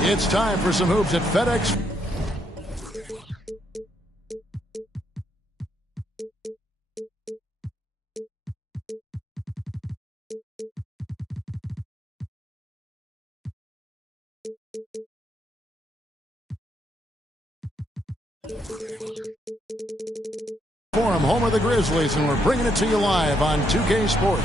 It's time for some hoops at FedEx. Forum, home of the Grizzlies, and we're bringing it to you live on 2K Sport.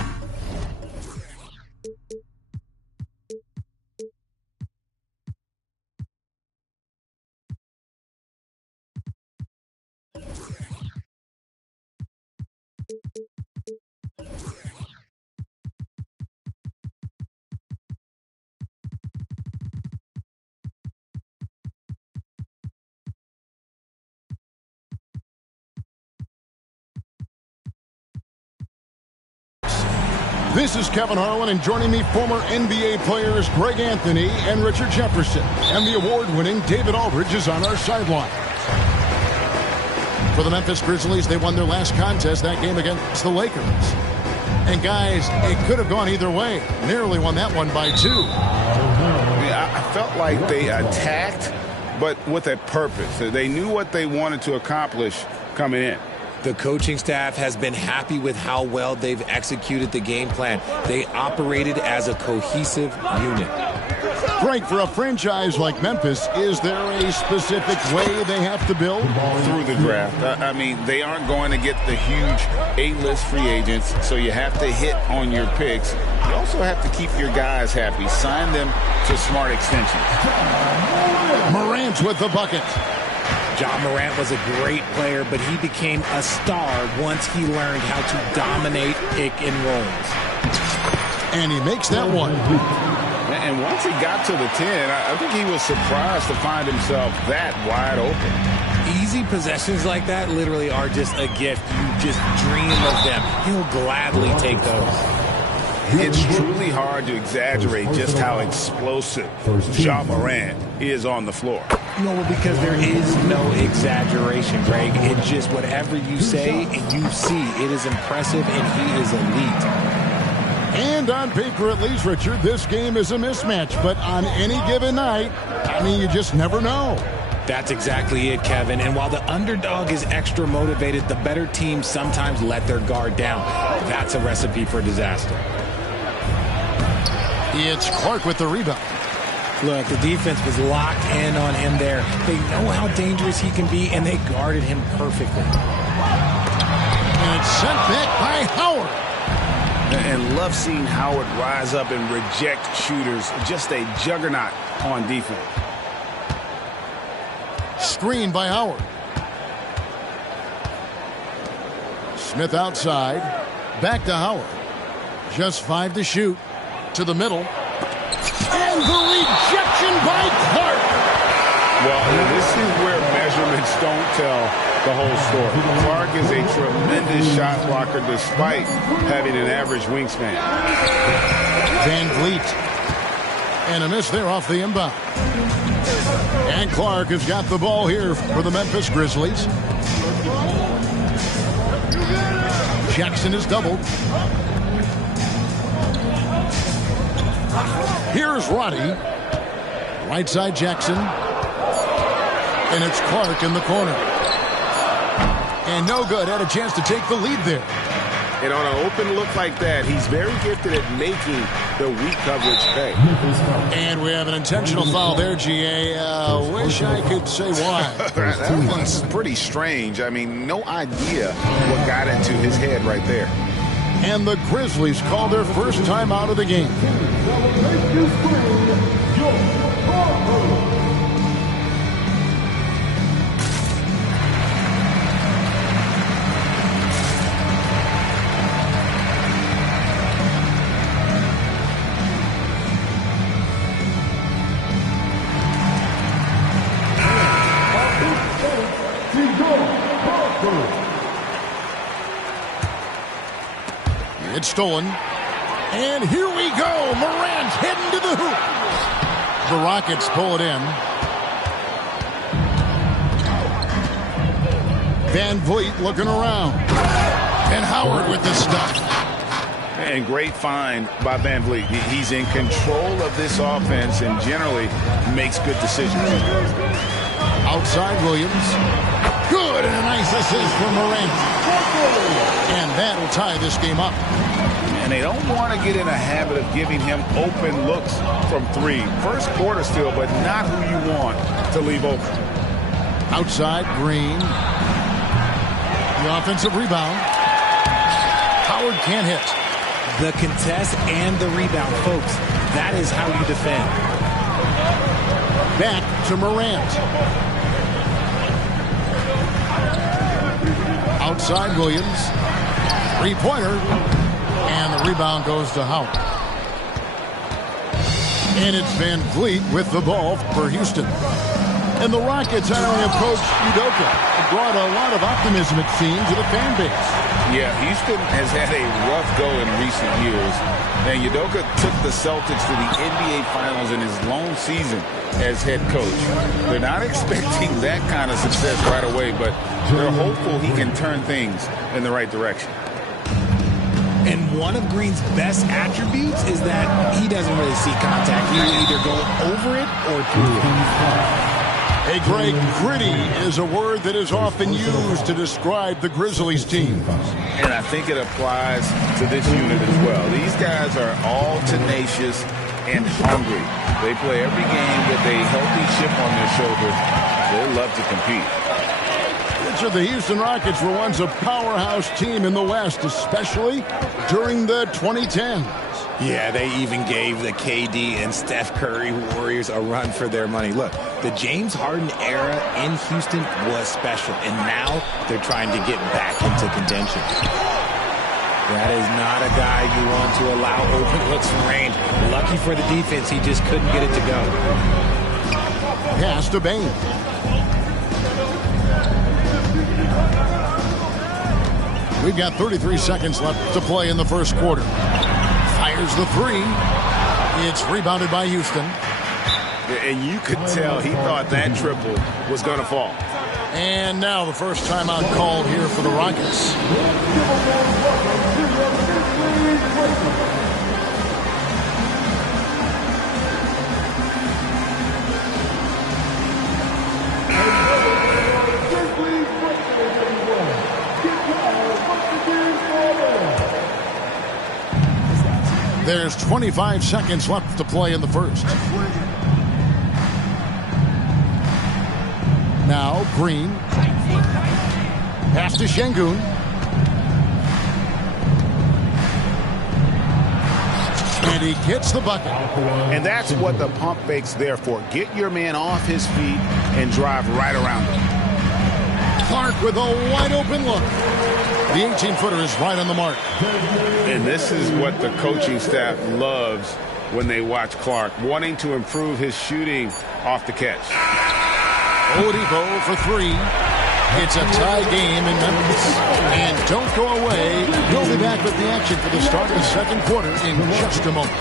This is Kevin Harlan, and joining me, former NBA players Greg Anthony and Richard Jefferson. And the award-winning David Aldridge is on our sideline. For the Memphis Grizzlies, they won their last contest, that game against the Lakers. And guys, it could have gone either way. Nearly won that one by 2. Yeah, I felt like they attacked, but with a purpose. They knew what they wanted to accomplish coming in. The coaching staff has been happy with how well they've executed the game plan. They operated as a cohesive unit. Greg, for a franchise like Memphis, is there a specific way they have to build? Through the draft. I mean, they aren't going to get the huge A-list free agents, so you have to hit on your picks. You also have to keep your guys happy. Sign them to smart extensions. Morant with the bucket. Ja Morant was a great player, but he became a star once he learned how to dominate pick and rolls. And he makes that one. And once he got to the 10, I think he was surprised to find himself that wide open. Easy possessions like that literally are just a gift. You just dream of them. He'll gladly take those. It's truly hard to exaggerate just how explosive Ja Morant is on the floor. No, because there is no exaggeration, Greg. It's just whatever you say and you see. It is impressive, and he is elite. And on paper, at least, Richard, this game is a mismatch. But on any given night, I mean, you just never know. That's exactly it, Kevin. And while the underdog is extra motivated, the better teams sometimes let their guard down. That's a recipe for disaster. It's Clark with the rebound. Look, the defense was locked in on him there. They know how dangerous he can be, and they guarded him perfectly. And it's sent back by Howard. And love seeing Howard rise up and reject shooters. Just a juggernaut on defense. Screen by Howard. Smith outside. Back to Howard. Just 5 to shoot. To the middle. And the rejection by Clark. Well, this is where measurements don't tell the whole story. Clark is a tremendous shot blocker despite having an average wingspan. Van Vliet. And a miss there off the inbound. And Clark has got the ball here for the Memphis Grizzlies. Jackson is doubled. Here's Roddy. Right side Jackson. And it's Clark in the corner. And no good. Had a chance to take the lead there. And on an open look like that, he's very gifted at making the weak coverage pay. And we have an intentional foul there, GA. Wish I could say why. That one's pretty strange. I mean, no idea what got into his head right there. And the Grizzlies call their first time out of the game. It's stolen. And here we go. Morant heading to the hoop. The Rockets pull it in. Van Vliet looking around. And Howard with the stuff. And great find by Van Vliet. He's in control of this offense and generally makes good decisions. Outside Williams. Good, and a nice assist from Morant. And that'll tie this game up. And they don't want to get in a habit of giving him open looks from three. First quarter still, but not who you want to leave open. Outside Green. The offensive rebound. Howard can't hit. The contest and the rebound, folks. That is how you defend. Back to Morant. Outside Williams. Three-pointer. And the rebound goes to Howard. And it's Van Vliet with the ball for Houston. And the Rockets hiring Coach Udoka brought a lot of optimism, it seems, to the fan base. Yeah, Houston has had a rough go in recent years. And Udoka took the Celtics to the NBA Finals in his lone season as head coach. They're not expecting that kind of success right away, but they're hopeful he can turn things in the right direction. And one of Green's best attributes is that he doesn't really see contact. He will either go over it or through it. Hey, Greg, gritty is a word that is often used to describe the Grizzlies team. And I think it applies to this unit as well. These guys are all tenacious and hungry. They play every game with a healthy chip on their shoulder. They love to compete. The Houston Rockets were once a powerhouse team in the West, especially during the 2010s. Yeah, they even gave the KD and Steph Curry Warriors a run for their money. Look, the James Harden era in Houston was special, and now they're trying to get back into contention. That is not a guy you want to allow open looks from range. Lucky for the defense, he just couldn't get it to go. Pass to Bane. We've got 33 seconds left to play in the first quarter. Fires the three. It's rebounded by Houston. And you could tell he thought that triple was going to fall. And now the first timeout called here for the Rockets. There's 25 seconds left to play in the first. Now Green. Pass to Şengün. And he gets the bucket. And that's what the pump fake's there for. Get your man off his feet and drive right around him. Clark with a wide open look. The 18-footer is right on the mark. And this is what the coaching staff loves when they watch Clark, wanting to improve his shooting off the catch. Oladipo for three. It's a tie game in Memphis. And don't go away. We'll be back with the action for the start of the second quarter in just a moment.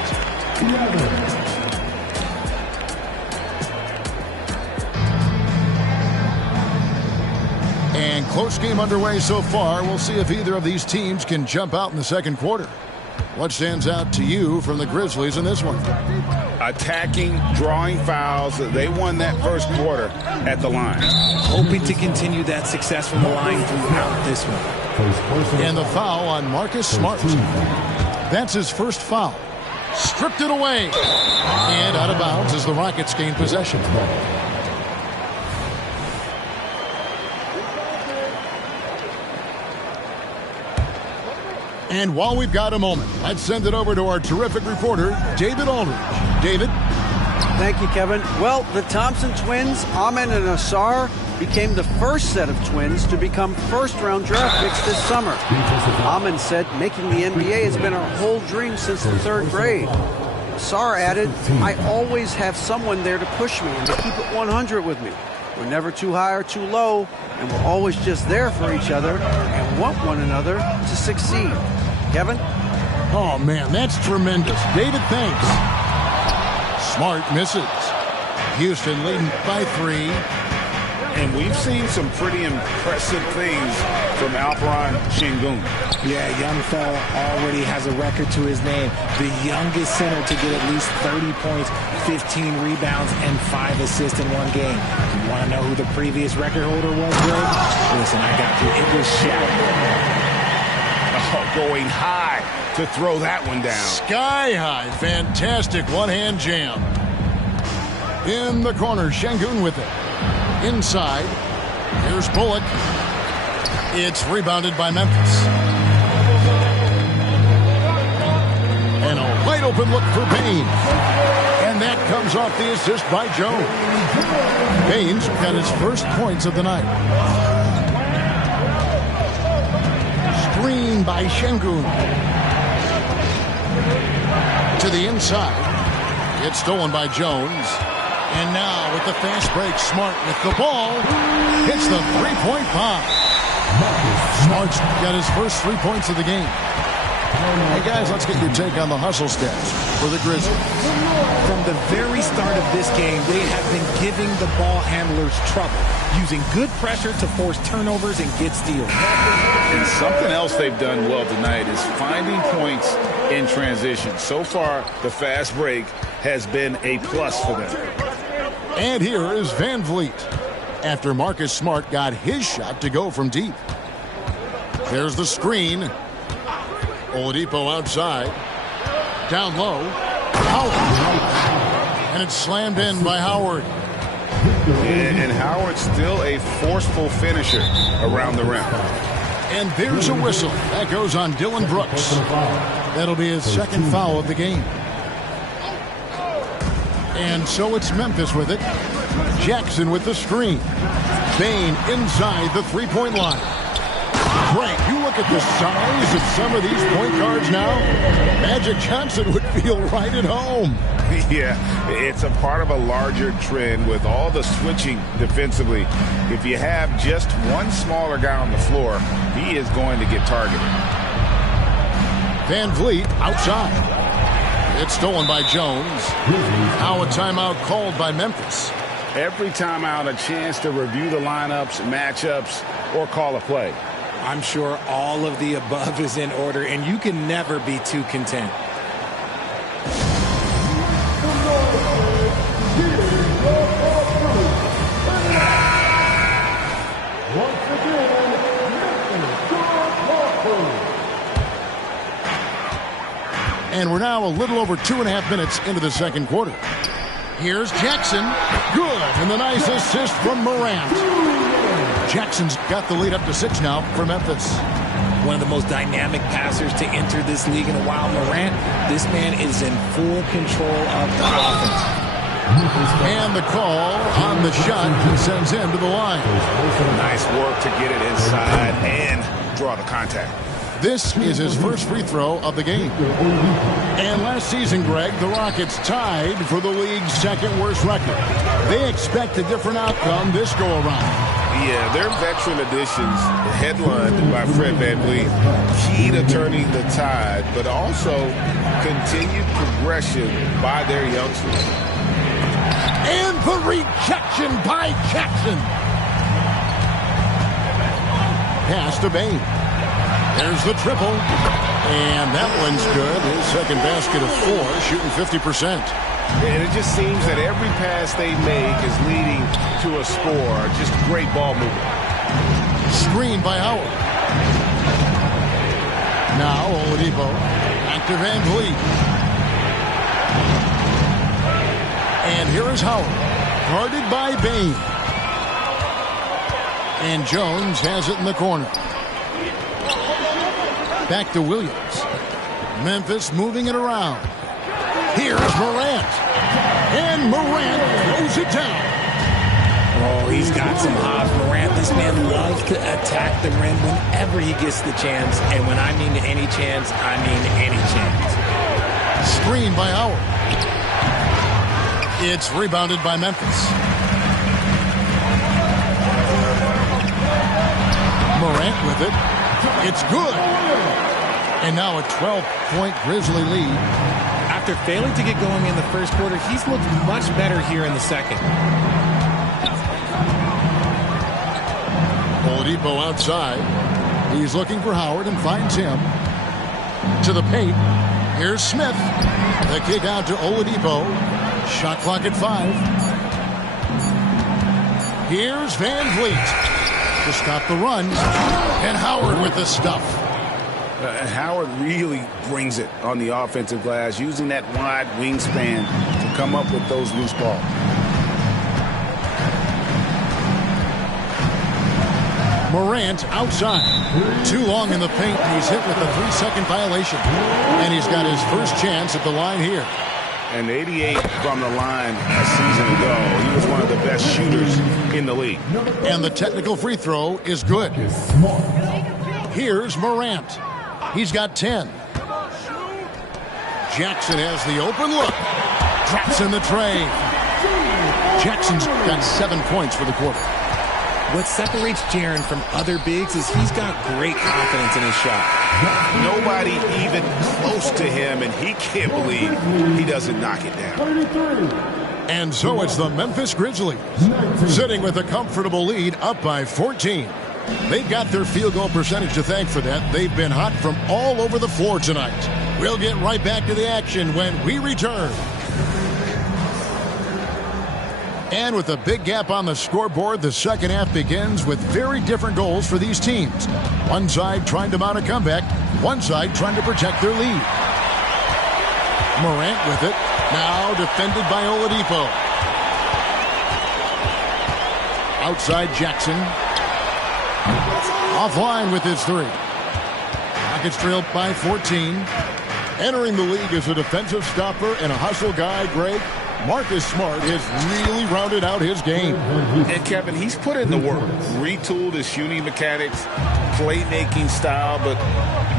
And close game underway so far. We'll see if either of these teams can jump out in the second quarter. What stands out to you from the Grizzlies in this one? Attacking, drawing fouls. They won that first quarter at the line. Hoping to continue that success from the line throughout this one. And the foul on Marcus Smart. That's his first foul. Stripped it away. And out of bounds as the Rockets gain possession. And while we've got a moment, let's send it over to our terrific reporter, David Aldridge. David? Thank you, Kevin. Well, the Thompson twins, Amen and Ausar, became the first set of twins to become first-round draft picks this summer. Amen said making the NBA has been a whole dream since the third grade. Ausar added, I always have someone there to push me and to keep it 100 with me. We're never too high or too low, and we're always just there for each other and want one another to succeed. Kevin? Oh, man, that's tremendous. David, thanks. Smart misses. Houston leading by 3. And we've seen some pretty impressive things from Alperen Sengun. Yeah, young fella already has a record to his name. The youngest center to get at least 30 points, 15 rebounds, and 5 assists in one game. You want to know who the previous record holder was, Greg? Listen, I got you. It was Shaq. Oh, going high to throw that one down. Sky high. Fantastic one-hand jam. In the corner, Sengun with it. Inside, here's Bullock. It's rebounded by Memphis. And a wide open look for Payne. And that comes off the assist by Jones. Payne's got his first points of the night. Screen by Sengun. To the inside. It's stolen by Jones. And now with the fast break, Smart with the ball. Hits the three-point bomb. Smart's got his first 3 points of the game. Hey, guys, let's get your take on the hustle stats for the Grizzlies. From the very start of this game, they have been giving the ball handlers trouble, using good pressure to force turnovers and get steals. And something else they've done well tonight is finding points in transition. So far, the fast break has been a plus for them. And here is Van Vliet after Marcus Smart got his shot to go from deep. There's the screen. Oladipo outside. Down low. Howard. And it's slammed in by Howard. And Howard's still a forceful finisher around the rim. And there's a whistle. That goes on Dylan Brooks. That'll be his second foul of the game. And so it's Memphis with it. Jackson with the screen. Bane inside the three-point line. Frank, you look at the size of some of these point guards now. Magic Johnson would feel right at home. Yeah, it's a part of a larger trend with all the switching defensively. If you have just one smaller guy on the floor, he is going to get targeted. Van Vliet outside. It's stolen by Jones. Now a timeout called by Memphis. Every timeout, a chance to review the lineups, matchups, or call a play. I'm sure all of the above is in order, and you can never be too content. And we're now a little over 2.5 minutes into the second quarter. Here's Jackson. Good. And the nice assist from Morant. Jackson's got the lead up to 6 now for Memphis. One of the most dynamic passers to enter this league in a while, Morant. This man is in full control of the offense. And the call on the shot that sends him to the line. Nice work to get it inside and draw the contact. This is his first free throw of the game. And last season, Greg, the Rockets tied for the league's second worst record. They expect a different outcome this go-around. Yeah, their veteran additions, headlined by Fred VanVleet, key to turning the tide, but also continued progression by their youngsters. And the rejection by Jackson. Pass to Bane. There's the triple. And that one's good. His second basket of 4, shooting 50%. And it just seems that every pass they make is leading to a score. Just great ball movement. Screen by Howard. Now Oladipo. Back to Van Vliet. And here is Howard. Guarded by Bane. And Jones has it in the corner. Back to Williams. Memphis moving it around. Here's Morant. And Morant throws it down. Oh, he's got some hops. Morant, this man loves to attack the rim whenever he gets the chance. And when I mean any chance, I mean any chance. Screen by Howard. It's rebounded by Memphis. Morant with it. It's good. And now a 12-point Grizzly lead. After failing to get going in the first quarter, he's looked much better here in the second. Oladipo outside. He's looking for Howard and finds him. To the paint. Here's Smith. The kick out to Oladipo. Shot clock at 5. Here's Van Vliet to stop the run. And Howard with the stuff. Howard really brings it on the offensive glass, using that wide wingspan to come up with those loose balls. Morant outside. Too long in the paint. He's hit with a 3-second violation. And he's got his first chance at the line here. And 88 from the line a season ago. He was one of the best shooters in the league. And the technical free throw is good. Here's Morant. He's got 10. Jackson has the open look. Drops in the tray. Jackson's got 7 points for the quarter. What separates Jaren from other bigs is he's got great confidence in his shot. Nobody even close to him, and he can't believe he doesn't knock it down. And so it's the Memphis Grizzlies, sitting with a comfortable lead, up by 14. They've got their field goal percentage to thank for that. They've been hot from all over the floor tonight. We'll get right back to the action when we return. And with a big gap on the scoreboard, the second half begins with very different goals for these teams. One side trying to mount a comeback, one side trying to protect their lead. Morant with it, now defended by Oladipo. Outside Jackson. Offline with his 3. Rockets trailed by 14. Entering the league as a defensive stopper and a hustle guy, Greg, Marcus Smart has really rounded out his game. And Kevin, he's put in the work, retooled his shooting mechanics, playmaking style, but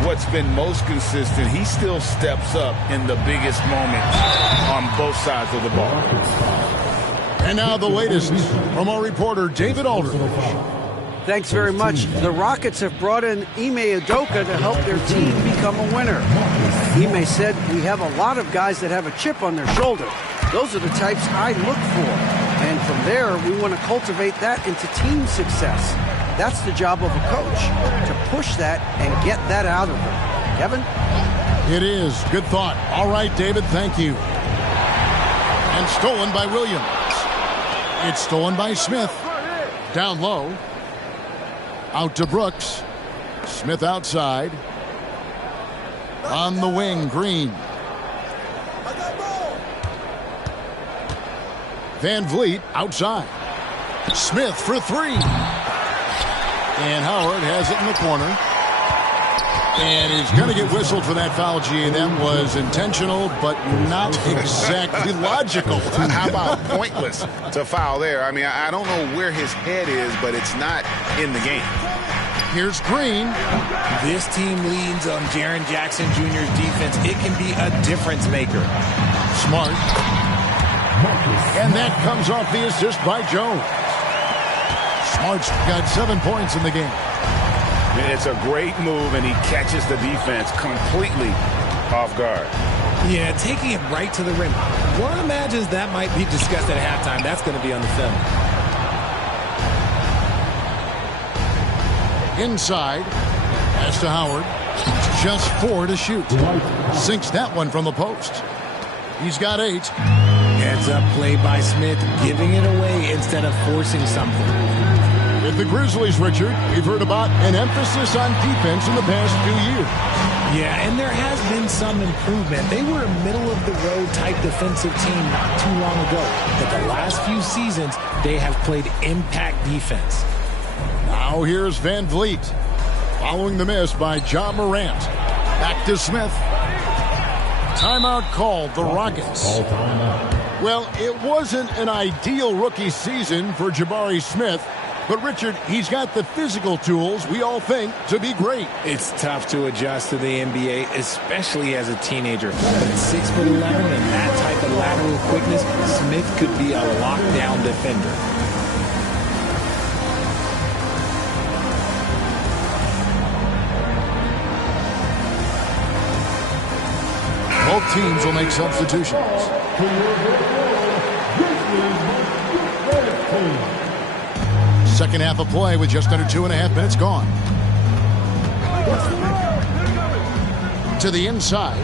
what's been most consistent, he still steps up in the biggest moments on both sides of the ball. And now the latest from our reporter, David Aldridge. Thanks very much. The Rockets have brought in Ime Udoka to help their team become a winner. Ime said, "We have a lot of guys that have a chip on their shoulder. Those are the types I look for. And from there, we want to cultivate that into team success. That's the job of a coach, to push that and get that out of them." Kevin? It is. Good thought. All right, David, thank you. And stolen by Williams. It's stolen by Smith. Down low. Out to Brooks. Smith outside. On the wing, Green. Van Vliet outside. Smith for 3. And Howard has it in the corner. And he's going to get whistled for that foul, G. That was intentional, but not exactly logical. How about pointless to foul there? I mean, I don't know where his head is, but it's not in the game. Here's Green. This team leans on Jaren Jackson Jr.'s defense. It can be a difference maker. Smart. And that comes off the assist by Jones. Smart's got 7 points in the game. It's a great move, and he catches the defense completely off guard. Yeah, taking it right to the rim. One imagines that might be discussed at halftime. That's going to be on the film. Inside. Pass to Howard. Just 4 to shoot. Sinks that one from the post. He's got 8. Heads up play by Smith, giving it away instead of forcing something. With the Grizzlies, Richard, we've heard about an emphasis on defense in the past few years. Yeah, and there has been some improvement. They were a middle-of-the-road type defensive team not too long ago. But the last few seasons, they have played impact defense. Now here's Van Vliet. Following the miss by Ja Morant. Back to Smith. Timeout called, the Rockets. Well, it wasn't an ideal rookie season for Jabari Smith. But, Richard, he's got the physical tools we all think to be great. It's tough to adjust to the NBA, especially as a teenager. But at 6'11" and that type of lateral quickness, Smith could be a lockdown defender. Both teams will make substitutions. Second half of play with just under 2.5 minutes gone. To the inside.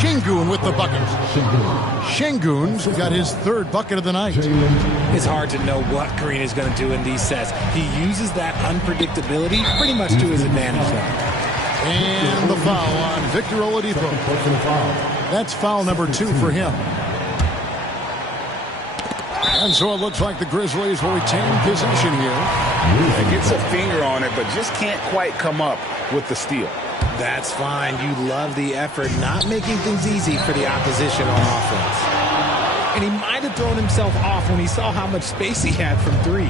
Şengün with the bucket. Şengün's got his third bucket of the night. It's hard to know what Green is going to do in these sets. He uses that unpredictability pretty much to his advantage now. And the foul on Victor Oladipo. That's foul number 2 for him. And so it looks like the Grizzlies will retain possession here. He gets a finger on it, but just can't quite come up with the steal. That's fine. You love the effort, not making things easy for the opposition on offense. And he might have thrown himself off when he saw how much space he had from 3.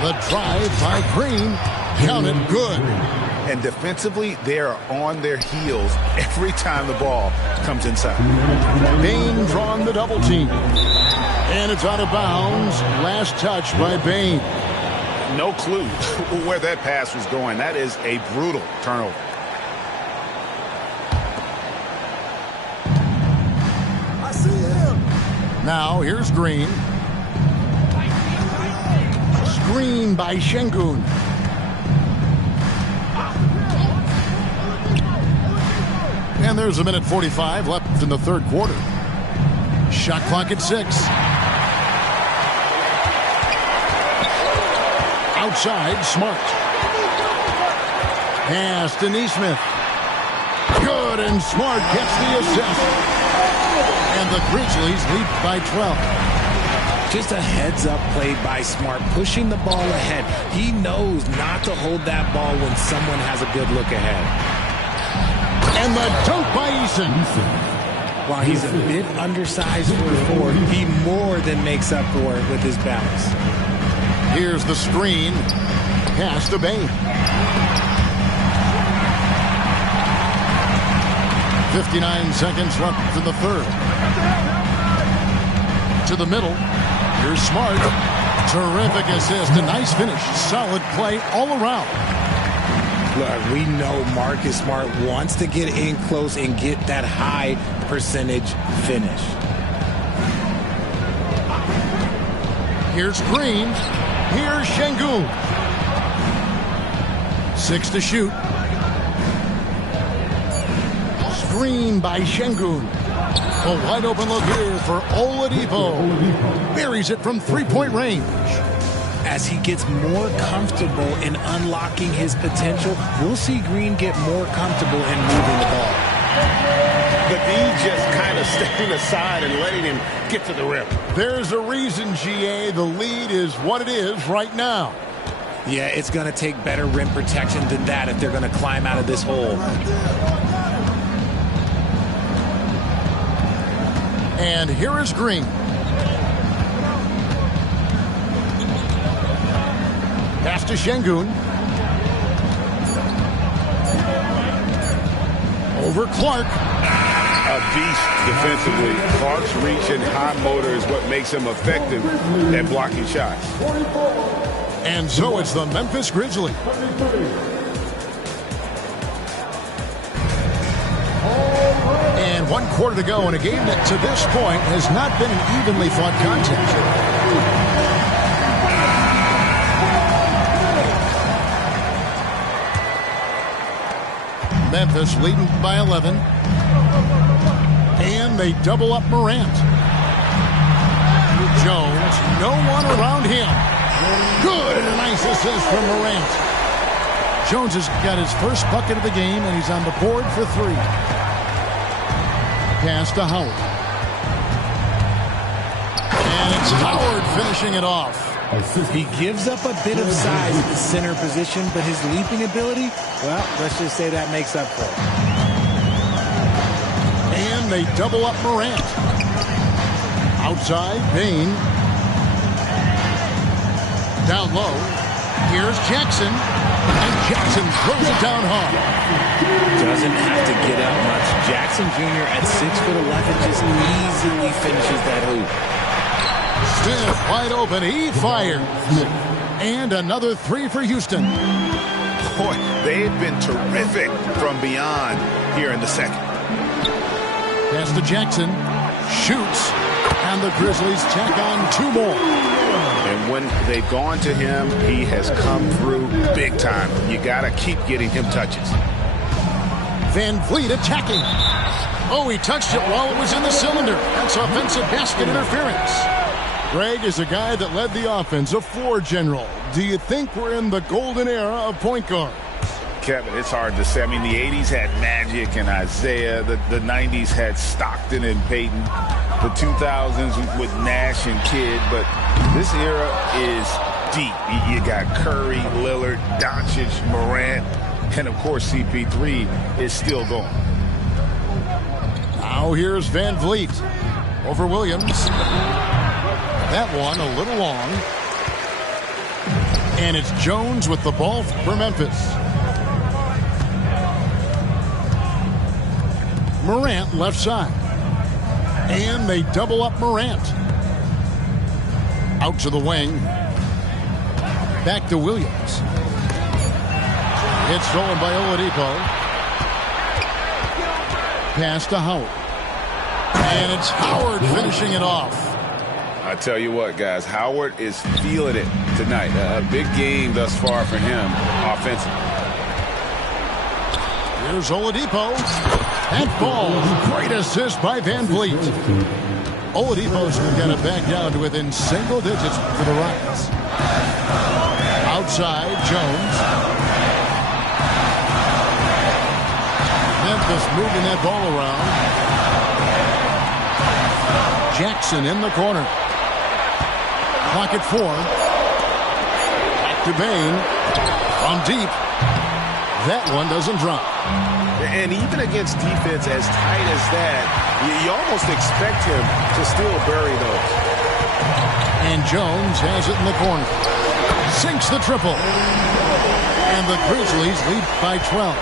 The drive by Green. Counted good. And defensively, they are on their heels every time the ball comes inside. Bane drawn the double team. And it's out of bounds. Last touch by Bane. No clue where that pass was going. That is a brutal turnover. I see him. Now here's Green. Screen by Şengün. And there's 1:45 left in the third quarter. Shot clock at 6. Outside, Smart. Pass to Nesmith. Good, and Smart gets the assist. And the Grizzlies lead by 12. Just a heads-up play by Smart, pushing the ball ahead. He knows not to hold that ball when someone has a good look ahead. And the dunk by Eason. While he's a bit undersized for a 4, he more than makes up for it with his balance. Here's the screen. Pass to Bane. 59 seconds left in the third. To the middle. Here's Smart. Terrific assist. A nice finish. Solid play all around. Look, we know Marcus Smart wants to get in close and get that high percentage finish. Here's Green. Here's Şengün. 6 to shoot. Screen by Şengün. A wide open look here for Oladipo. Buries it from 3-point range. As he gets more comfortable in unlocking his potential, we'll see Green get more comfortable in moving the ball. The D just kind of stepping aside and letting him get to the rim. There's a reason, GA, the lead is what it is right now. Yeah, it's going to take better rim protection than that if they're going to climb out of this hole. And here is Green. Pass to Şengün. Over Clark. A beast defensively. Clark's reach and high motor is what makes him effective at blocking shots. And so it's the Memphis Grizzlies. And 1 quarter to go in a game that to this point has not been an evenly fought contest. Memphis leading by 11. And they double up Morant. Jones, no one around him. Good, and a nice assist from Morant. Jones has got his first bucket of the game, and he's on the board for 3. Pass to Howard. And it's Howard finishing it off. He gives up a bit of size at the center position, but his leaping ability, well, let's just say that makes up for it. And they double up Morant. Outside, Bane. Down low. Here's Jackson. And Jackson throws it down hard. Doesn't have to get out much. Jackson Jr. at 6'11" just easily finishes that hoop. Still wide open. He fires. And another 3 for Houston. Boy, they've been terrific from beyond here in the second. Pass to Jackson. Shoots. And the Grizzlies tack on 2 more. And when they've gone to him, he has come through big time. You got to keep getting him touches. Van Vliet attacking. Oh, he touched it while it was in the cylinder. That's offensive basket interference. Greg is a guy that led the offense, a floor general. Do you think we're in the golden era of point guard? Kevin, it's hard to say. I mean, the 80s had Magic and Isaiah. The 90s had Stockton and Peyton. The 2000s with Nash and Kidd. But this era is deep. You got Curry, Lillard, Doncic, Morant, and, of course, CP3 is still going. Now here's Van Vliet over Williams. That one a little long. And it's Jones with the ball for Memphis. Morant left side. And they double up Morant. Out to the wing. Back to Williams. It's stolen by Oladipo. Pass to Howard. And it's Howard finishing it off. I tell you what, guys, Howard is feeling it tonight. A big game thus far for him offensively. Here's Oladipo. That ball. Great assist by Van Vliet. Oladipo's got it back down to within single digits for the Rockets. Outside, Jones. Memphis moving that ball around. Jackson in the corner. Clock at 4. Back to Bane. From deep. That one doesn't drop. And even against defense as tight as that, you almost expect him to still bury those. And Jones has it in the corner. Sinks the triple. And the Grizzlies lead by 12.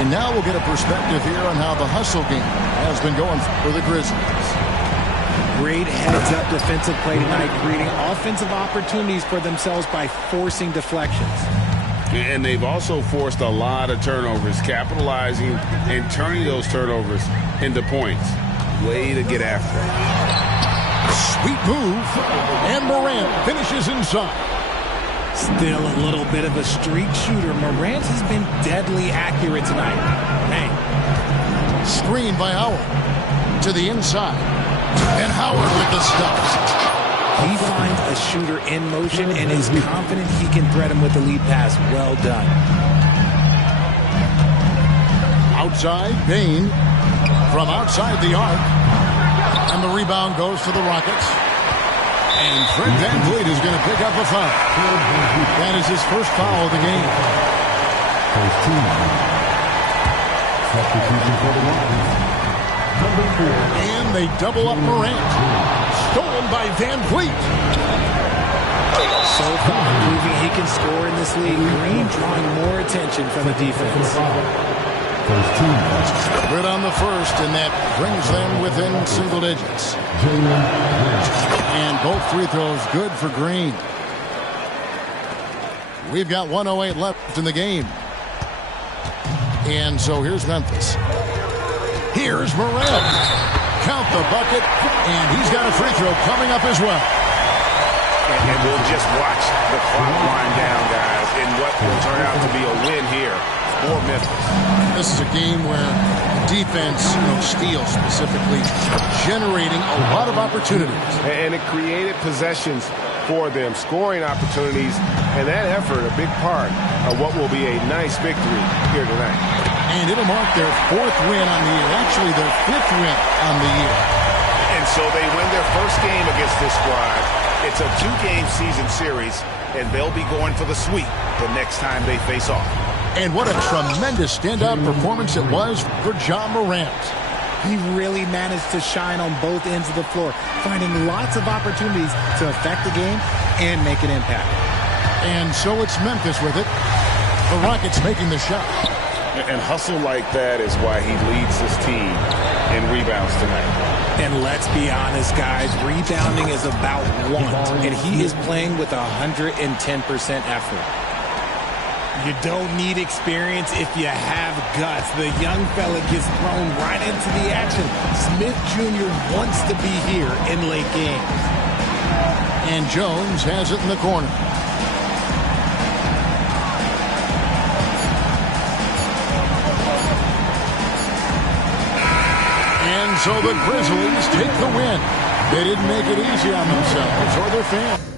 And now we'll get a perspective here on how the hustle game has been going for the Grizzlies. Great heads-up defensive play tonight, creating offensive opportunities for themselves by forcing deflections. And they've also forced a lot of turnovers, capitalizing and turning those turnovers into points. Way to get after it. Sweet move. And Morant finishes inside. Still a little bit of a streak shooter. Morant has been deadly accurate tonight. Man. Screen by Howard. To the inside. And Howard with the stuff. He finds a shooter in motion and is confident he can thread him with the lead pass. Well done. Outside, Bane. From outside the arc. And the rebound goes to the Rockets. And Fred Van Vliet is going to pick up a foul. That is his first foul of the game. First team. Substitution for the Rockets. And they double up Morant. Stolen by Van Vliet. So far, proving he can score in this league. Green drawing more attention from the defense. First team. Good on the first, and that brings them within single digits. And both free throws good for Green. We've got 1:08 left in the game. And so here's Memphis. Here's Morant. Count the bucket, and he's got a free throw coming up as well. And we'll just watch the clock wind down, guys, in what will turn out to be a win here for Memphis. This is a game where defense, steals specifically, generating a lot of opportunities. And it created possessions for them, scoring opportunities, and that effort a big part of what will be a nice victory here tonight. And it'll mark their 4th win on the year, actually their 5th win on the year. And so they win their first game against this squad. It's a 2-game season series, and they'll be going for the sweep the next time they face off. And what a tremendous standout performance it was for Ja Morant. He really managed to shine on both ends of the floor, finding lots of opportunities to affect the game and make an impact. And so it's Memphis with it. The Rockets making the shot. And hustle like that is why he leads his team in rebounds tonight. And let's be honest, guys, rebounding is about want, and he is playing with 110% effort. You don't need experience if you have guts. The young fella gets thrown right into the action. Smith Jr. wants to be here in late games. And Jones has it in the corner. And so the Grizzlies take the win. They didn't make it easy on themselves or their fans.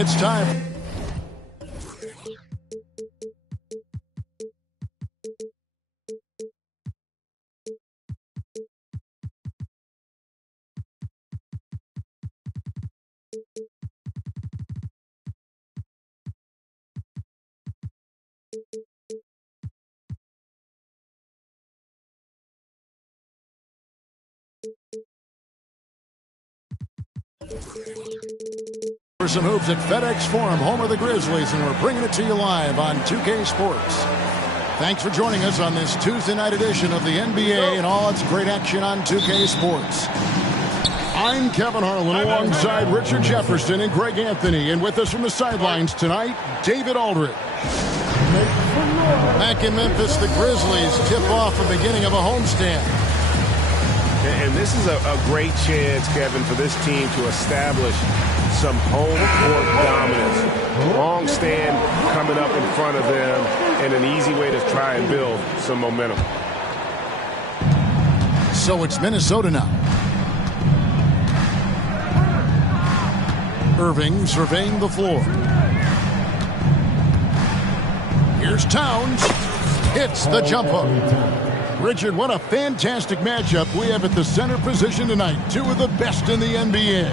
It's time. For some hoops at FedEx Forum, home of the Grizzlies, and we're bringing it to you live on 2K Sports. Thanks for joining us on this Tuesday night edition of the NBA and all its great action on 2K Sports. I'm Kevin Harlan alongside Richard Jefferson and Greg Anthony, and with us from the sidelines tonight, David Aldridge. Back in Memphis, the Grizzlies tip off the beginning of a homestand. And this is a great chance, Kevin, for this team to establish some home court dominance. Long stand coming up in front of them, and an easy way to try and build some momentum. So it's Minnesota now. Irving surveying the floor. Here's Towns. Hits the jump hook. Richard, what a fantastic matchup we have at the center position tonight. Two of the best in the NBA.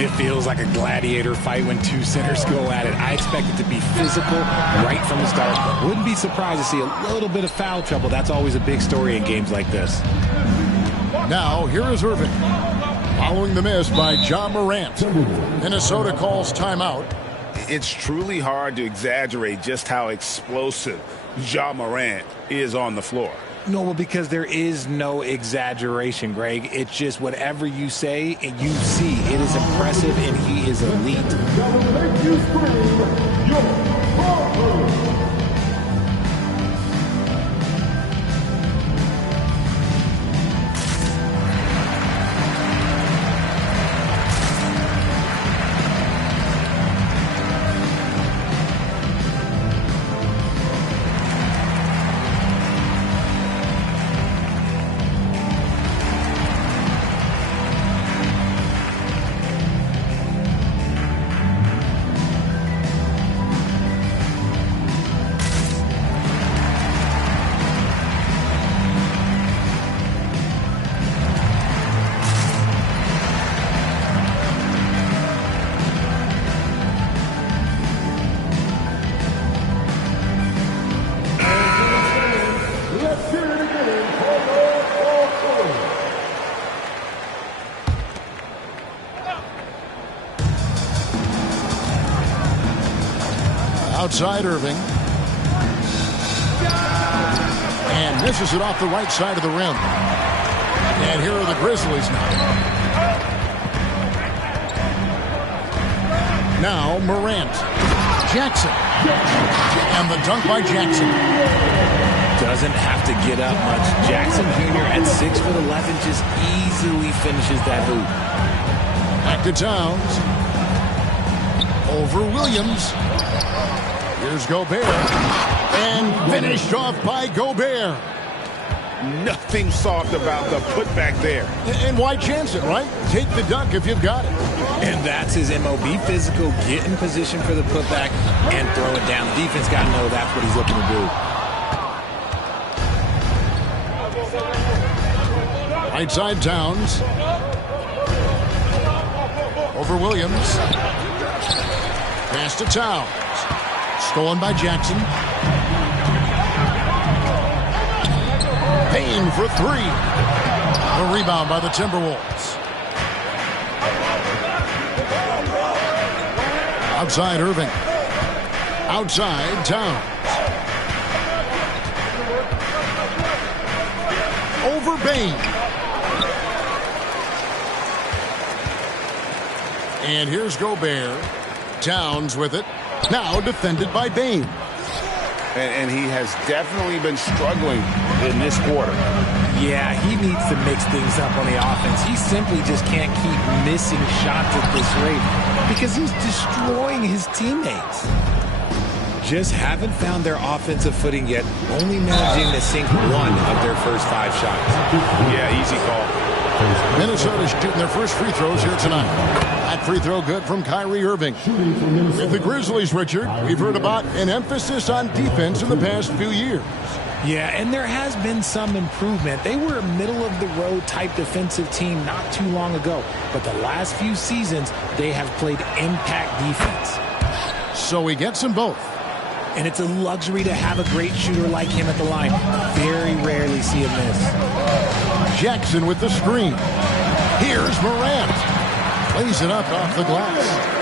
It feels like a gladiator fight when two centers go at it. I expect it to be physical right from the start. Wouldn't be surprised to see a little bit of foul trouble. That's always a big story in games like this. Now, here is Irving. Following the miss by Ja Morant. Minnesota calls timeout. It's truly hard to exaggerate just how explosive Ja Morant is on the floor. No, well, because there is no exaggeration, Greg. It's just whatever you say and you see. It is impressive, and he is elite. Outside Irving. And misses it off the right side of the rim. And here are the Grizzlies now. Now Morant. Jackson. And the dunk by Jackson. Doesn't have to get up much. Jackson Jr. at 6'11" just easily finishes that hoop. Back to Towns. Over Williams. Here's Gobert. And finished off by Gobert. Nothing soft about the putback there. And why chance it, right? Take the dunk if you've got it. And that's his MO. Be physical, get in position for the putback, and throw it down. The defense got to know that's what he's looking to do. Right side Towns. Over Williams. Pass to Towns. Stolen by Jackson. Payne for three. A rebound by the Timberwolves. Outside Irving. Outside Towns. Over Bane. And here's Gobert. Towns with it. Now defended by Bane. And he has definitely been struggling in this quarter. Yeah, he needs to mix things up on the offense. He simply just can't keep missing shots at this rate because he's destroying his teammates. Just haven't found their offensive footing yet, only managing to sink one of their first 5 shots. Yeah, easy call. Minnesota's shooting their first free throws here tonight. That free throw good from Kyrie Irving. With the Grizzlies, Richard, we've heard about an emphasis on defense in the past few years. Yeah, and there has been some improvement. They were a middle-of-the-road type defensive team not too long ago. But the last few seasons, they have played impact defense. So he gets them both. And it's a luxury to have a great shooter like him at the line. Very rarely see a miss. Jackson with the screen. Here's Morant. Lays it up off the glass.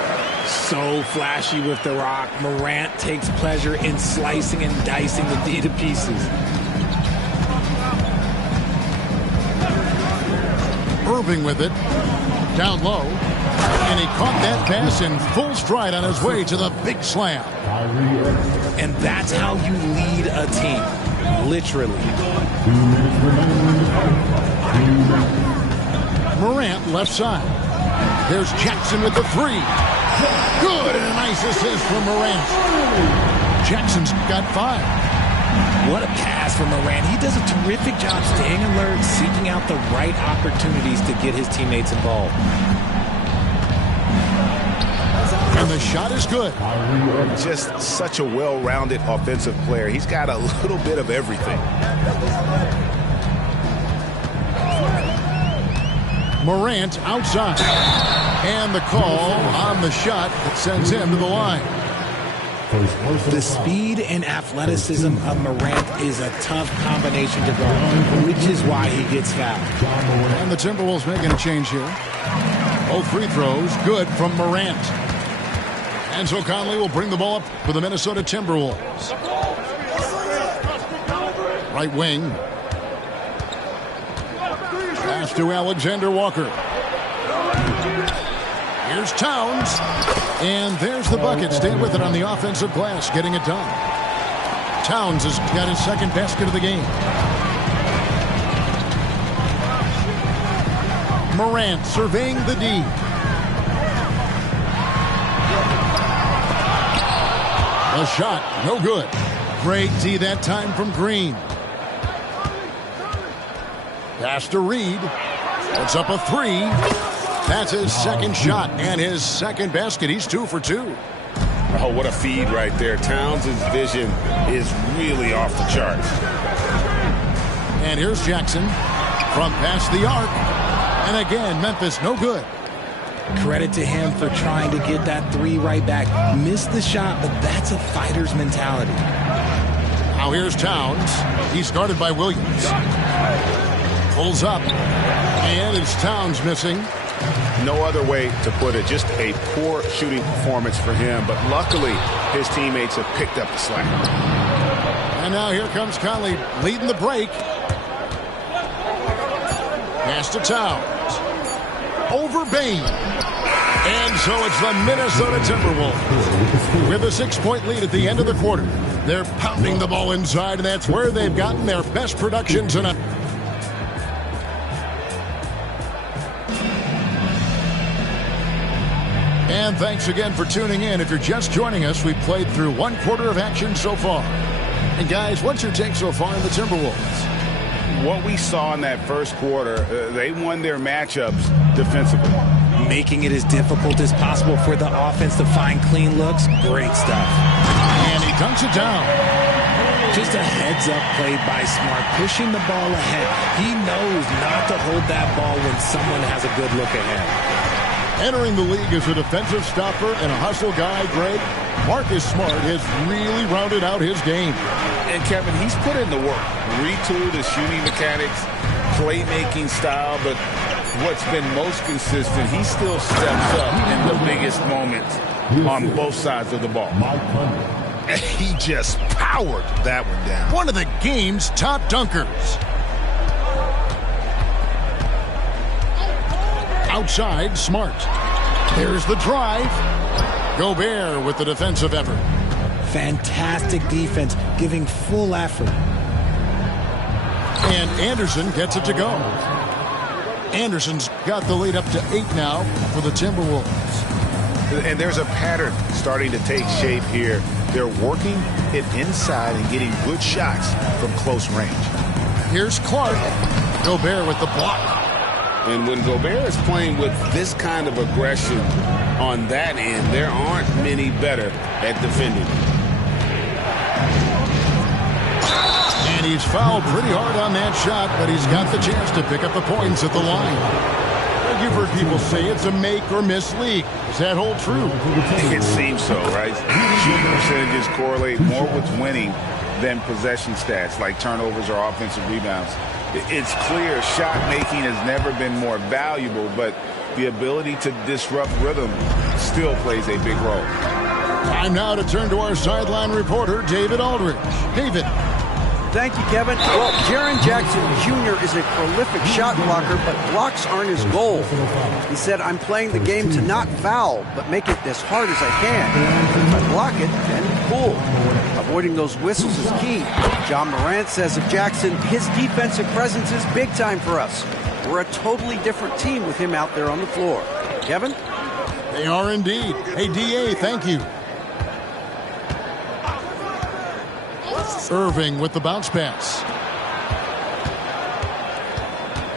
So flashy with the rock. Morant takes pleasure in slicing and dicing the D to pieces. Irving with it. Down low. And he caught that pass in full stride on his way to the big slam. And that's how you lead a team. Literally. Morant left side. There's Jackson with the three. Good, and a nice assist from Morant. Jackson's got 5. What a pass from Morant. He does a terrific job staying alert, seeking out the right opportunities to get his teammates involved. And the shot is good. Just such a well-rounded offensive player. He's got a little bit of everything. Morant outside. And the call on the shot that sends him to the line. The speed and athleticism of Morant is a tough combination to guard, which is why he gets fouled. And the Timberwolves making a change here. Both free throws good from Morant. Ansel Conley will bring the ball up for the Minnesota Timberwolves. Right wing. Pass to Alexander Walker. Here's Towns. And there's the bucket. Stay with it on the offensive glass, getting it done. Towns has got his second basket of the game. Morant surveying the D. A shot, no good. Great D that time from Green. Pass to Reed. Puts up a 3. That's his second shot and his second basket. He's 2 for 2. Oh, what a feed right there. Towns' vision is really off the charts. And here's Jackson from past the arc. And again, Memphis no good. Credit to him for trying to get that 3 right back. Missed the shot, but that's a fighter's mentality. Now here's Towns. He's guarded by Williams. Pulls up. And it's Towns missing. No other way to put it. Just a poor shooting performance for him. But luckily, his teammates have picked up the slack. And now here comes Conley leading the break. Pass to Towns. Over Bain. And so it's the Minnesota Timberwolves with a 6-point lead at the end of the quarter. They're pounding the ball inside, and that's where they've gotten their best production tonight. And thanks again for tuning in. If you're just joining us, we've played through 1 quarter of action so far. And guys, what's your take so far on the Timberwolves? What we saw in that first quarter, they won their matchups defensively. Making it as difficult as possible for the offense to find clean looks. Great stuff. And he dunks it down. Just a heads-up play by Smart, pushing the ball ahead. He knows not to hold that ball when someone has a good look ahead. Entering the league as a defensive stopper and a hustle guy, Greg, Marcus Smart has really rounded out his game. And Kevin, he's put in the work. Retooled his shooting mechanics, playmaking style, but what's been most consistent, he still steps up in the biggest moments on both sides of the ball. He just powered that one down. One of the game's top dunkers. Outside, Smart. There's the drive. Gobert with the defensive effort. Fantastic defense, giving full effort. And Anderson gets it to go. Anderson's got the lead up to 8 now for the Timberwolves. And there's a pattern starting to take shape here. They're working it inside and getting good shots from close range. Here's Clark. Gobert with the block. And when Gobert is playing with this kind of aggression on that end, there aren't many better at defending. And he's fouled pretty hard on that shot, but he's got the chance to pick up the points at the line. You've heard people say it's a make-or-miss league. Does that hold true? It seems so, right? Shooting percentages correlate more with winning than possession stats, like turnovers or offensive rebounds. It's clear shot making has never been more valuable, but the ability to disrupt rhythm still plays a big role. Time now to turn to our sideline reporter, David Aldridge. David. Thank you, Kevin. Well, Jaren Jackson Jr. is a prolific shot blocker, but blocks aren't his goal. He said, I'm playing the game to not foul, but make it as hard as I can. If I block it, then cool. Avoiding those whistles is key. John Morant says of Jackson, his defensive presence is big time for us. We're a totally different team with him out there on the floor. Kevin? They are indeed. Hey, D.A., thank you. Irving with the bounce pass.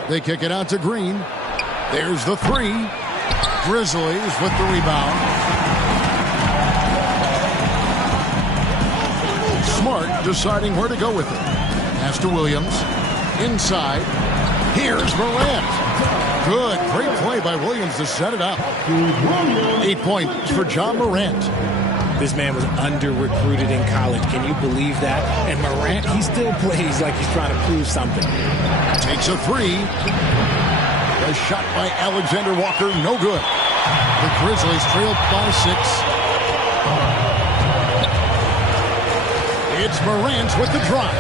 They kick it out to Green. There's the three. Grizzlies with the rebound. Smart deciding where to go with it. Pass to Williams. Inside. Here's Morant. Good. Great play by Williams to set it up. 8 points for John Morant. This man was under-recruited in college. Can you believe that? And Morant, he still plays like he's trying to prove something. Takes a three. A shot by Alexander Walker, no good. The Grizzlies trailed by 6. It's Morant with the drive.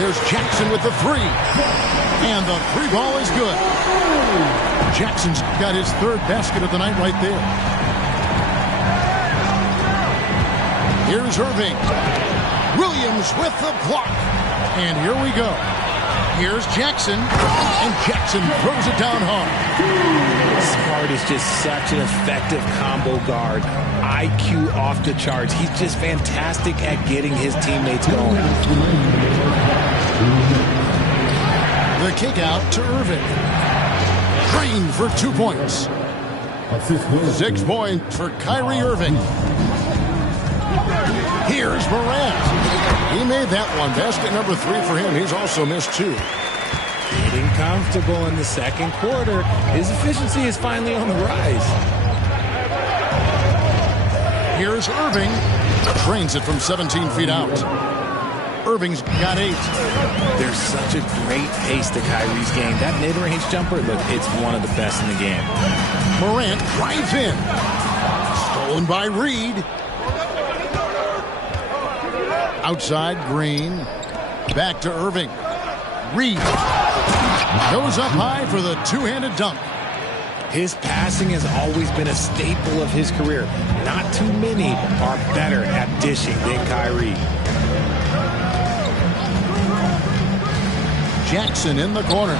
There's Jackson with the three. And the three ball is good. Jackson's got his third basket of the night right there. Here's Irving. Williams with the block. And here we go. Here's Jackson. And Jackson throws it down hard. Smart is just such an effective combo guard. IQ off the charts. He's just fantastic at getting his teammates going. The kick out to Irving. Green for 2 points. 6 points for Kyrie Irving. Here's Morant. He made that one. Basket number 3 for him. He's also missed 2. Getting comfortable in the second quarter. His efficiency is finally on the rise. Here's Irving. Trains it from 17 feet out. Irving's got 8. There's such a great pace to Kyrie's game. That mid-range jumper, look, it's one of the best in the game. Morant drives in. Stolen by Reed. Outside, Green. Back to Irving. Reed goes up high for the two-handed dunk. His passing has always been a staple of his career. Not too many are better at dishing than Kyrie. Jackson in the corner.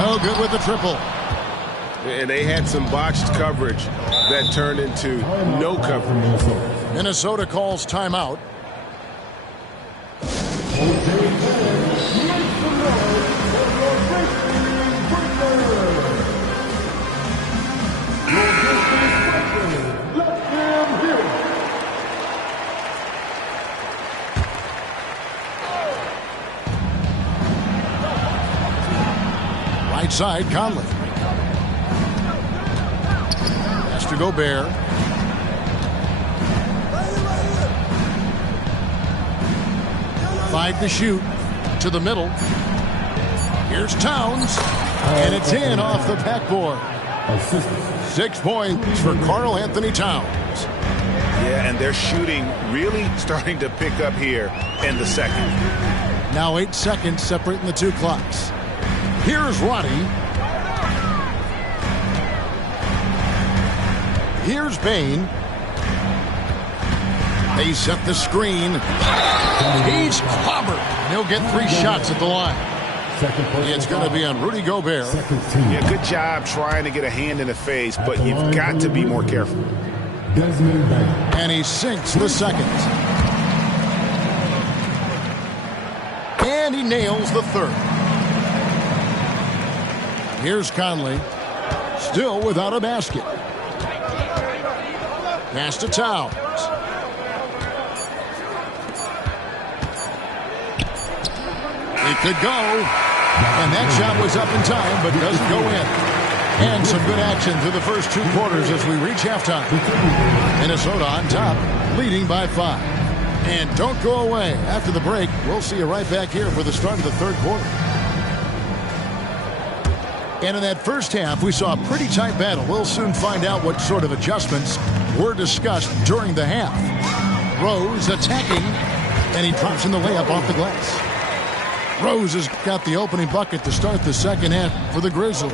Oh, good with the triple. And they had some botched coverage that turned into no coverage. Minnesota calls timeout. Right side, Conley. Has to Gobert. Five to shoot. To the middle. Here's Towns. And it's in off the backboard. 6 points for Karl Anthony Towns. Yeah, and they're shooting really starting to pick up here in the second. Now 8 seconds separating the two clocks. Here's Roddy. Here's Bain. They set the screen. He's clobbered. He'll get 3 shots at the line. It's going to be on Rudy Gobert. Yeah, good job trying to get a hand in the face, but you've got to be more careful. And he sinks the second. And he nails the third. Here's Conley. Still without a basket. Pass to Towns. It could go. And that shot was up in time, but doesn't go in. And some good action through the first 2 quarters as we reach halftime. Minnesota on top, leading by 5. And don't go away. After the break, we'll see you right back here for the start of the third quarter. And in that first half, we saw a pretty tight battle. We'll soon find out what sort of adjustments were discussed during the half. Rose attacking, and he drops in the layup off the glass. Rose has got the opening bucket to start the second half for the Grizzlies.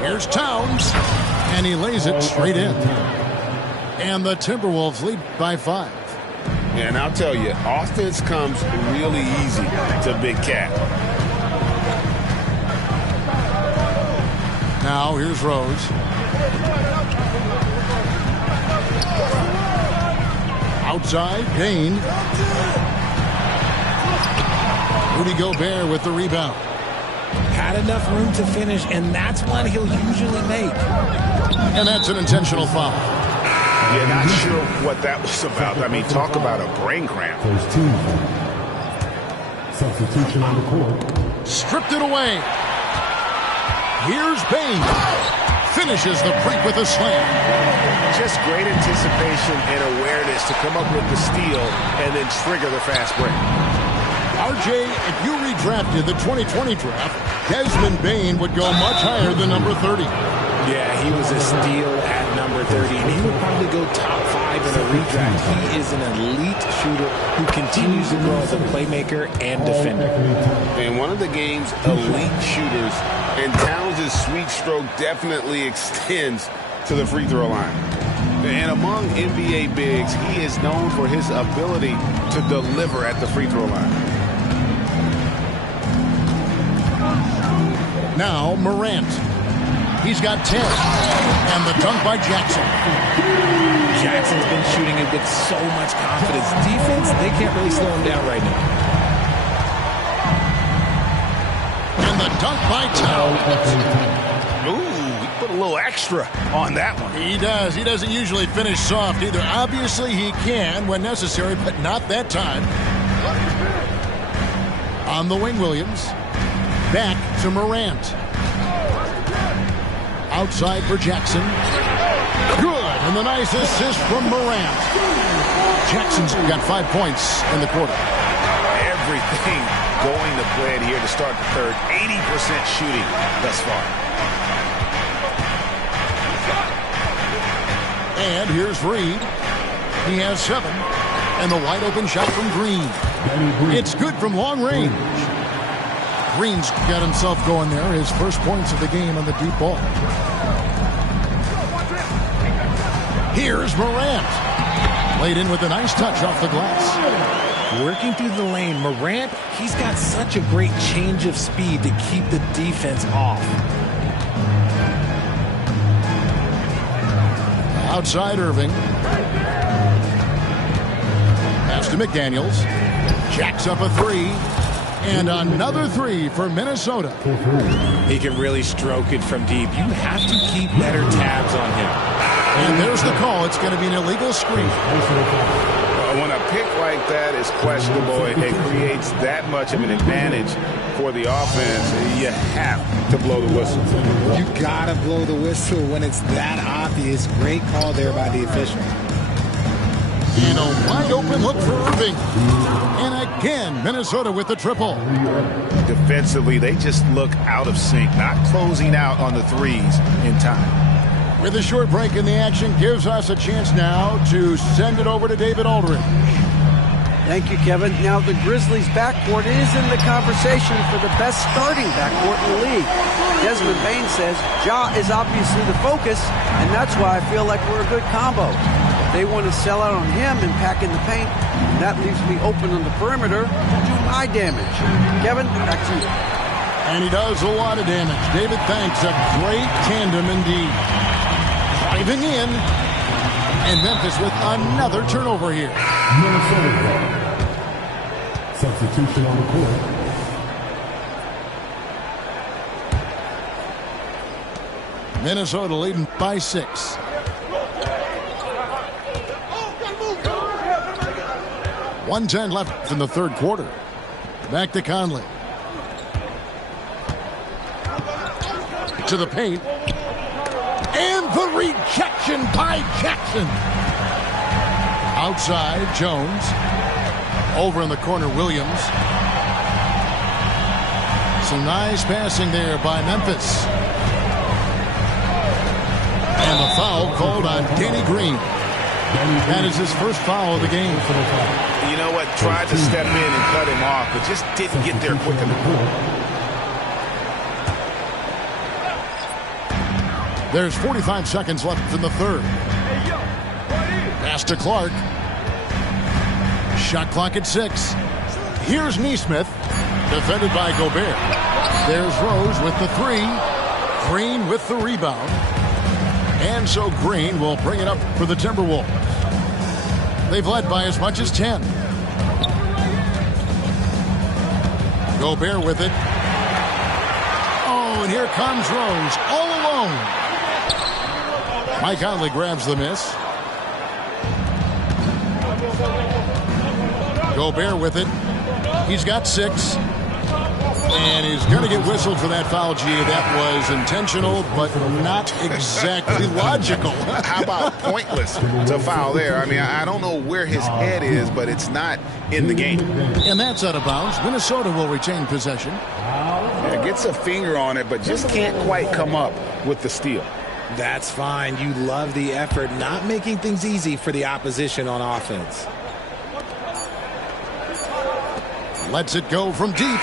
Here's Towns, and he lays it straight in. And the Timberwolves lead by 5. Yeah, and I'll tell you, offense comes really easy to Big Cat. Now here's Rose. Outside, Payne. Rudy Gobert with the rebound. Had enough room to finish, and that's one he'll usually make. And that's an intentional foul. Yeah, not sure what that was about. I mean, talk about a brain cramp. First team. Substitution on the court. Stripped it away. Here's Payne. Finishes the break with a slam. Just great anticipation and awareness to come up with the steal and then trigger the fast break. RJ, if you redrafted the 2020 draft, Desmond Bane would go much higher than number 30. Yeah, he was a steal at number 30, and he would probably go top 5 in a redraft. He is an elite shooter who continues to grow as a playmaker and defender. And one of the game's elite shooters, and Towns' sweet stroke definitely extends to the free throw line. And among NBA bigs, he is known for his ability to deliver at the free throw line. Now Morant. He's got 10. And the dunk by Jackson. Jackson's been shooting it with so much confidence. Defense, they can't really slow him down right now. And the dunk by Towns. Ooh, he put a little extra on that one. He does. He doesn't usually finish soft either. Obviously, he can when necessary, but not that time. On the wing, Williams. Back to Morant. Outside for Jackson. Good. And the nice assist from Morant. Jackson's got 5 points in the quarter. Everything going to plan here to start the third. 80% shooting thus far. And here's Reed. He has 7. And the wide open shot from Green. It's good from long range. Green's got himself going there. His first points of the game on the deep ball. Here's Morant. Laid in with a nice touch off the glass. Working through the lane, Morant, he's got such a great change of speed to keep the defense off. Outside Irving. Pass to McDaniels. Jacks up a 3. And another 3 for Minnesota. He can really stroke it from deep. You have to keep better tabs on him. And there's the call. It's going to be an illegal screen. When a pick like that is questionable, it creates that much of an advantage for the offense. You have to blow the whistle. You got to blow the whistle when it's that obvious. Great call there by the official. And a wide open look for Irving. And again, Minnesota with the triple. Defensively, they just look out of sync, not closing out on the threes in time. With a short break in the action, gives us a chance now to send it over to David Aldridge. Thank you, Kevin. Now the Grizzlies' backcourt is in the conversation for the best starting backcourt in the league. Desmond Bane says Ja is obviously the focus, and that's why I feel like we're a good combo. They want to sell out on him and pack in the paint. That leaves me open on the perimeter to do my damage. Kevin, back to you. And he does a lot of damage. David, thanks. A great tandem indeed. Driving in. And Memphis with another turnover here. Minnesota. Substitution on the court. Minnesota leading by 6. .110 left in the third quarter. Back to Conley. To the paint. And the rejection by Jackson. Outside, Jones. Over in the corner, Williams. Some nice passing there by Memphis. And the foul called on Danny Green. That is his first foul of the game. You know what? Tried to step in and cut him off, but just didn't get there quick enough. There's 45 seconds left in the third. Pass to Clark. Shot clock at 6. Here's Nesmith. Defended by Gobert. There's Rose with the 3. Green with the rebound. And so Green will bring it up for the Timberwolves. They've led by as much as 10. Gobert with it. Oh, and here comes Rose all alone. Mike Conley grabs the miss. Gobert with it. He's got 6. And he's going to get whistled for that foul, G. That was intentional, but not exactly logical. How about pointless to foul there? I mean, I don't know where his head is, but it's not in the game. And that's out of bounds. Minnesota will retain possession. Yeah, gets a finger on it, but just can't quite come up with the steal. That's fine. You love the effort, not making things easy for the opposition on offense. Lets it go from deep.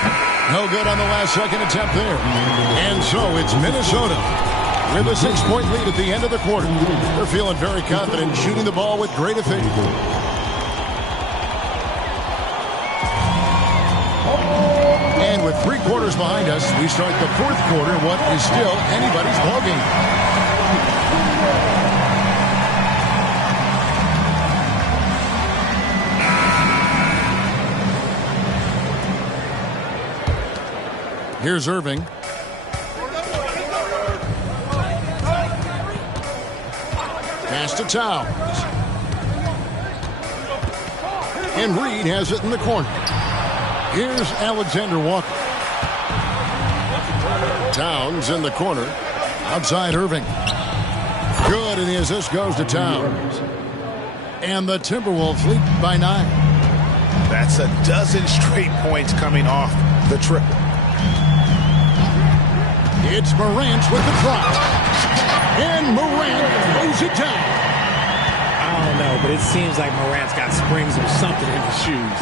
No good on the last second attempt there. And so it's Minnesota with a 6-point lead at the end of the quarter. They're feeling very confident, shooting the ball with great efficiency. And with 3 quarters behind us, we start the fourth quarter, what is still anybody's ballgame. Here's Irving. Pass to Towns. And Reed has it in the corner. Here's Alexander Walker. Towns in the corner. Outside Irving. Good, and the assist goes to Towns. And the Timberwolves lead by 9. That's a dozen straight points coming off the triple. It's Morant with the drop. And Morant throws it down. I don't know, but it seems like Morant's got springs or something in his shoes.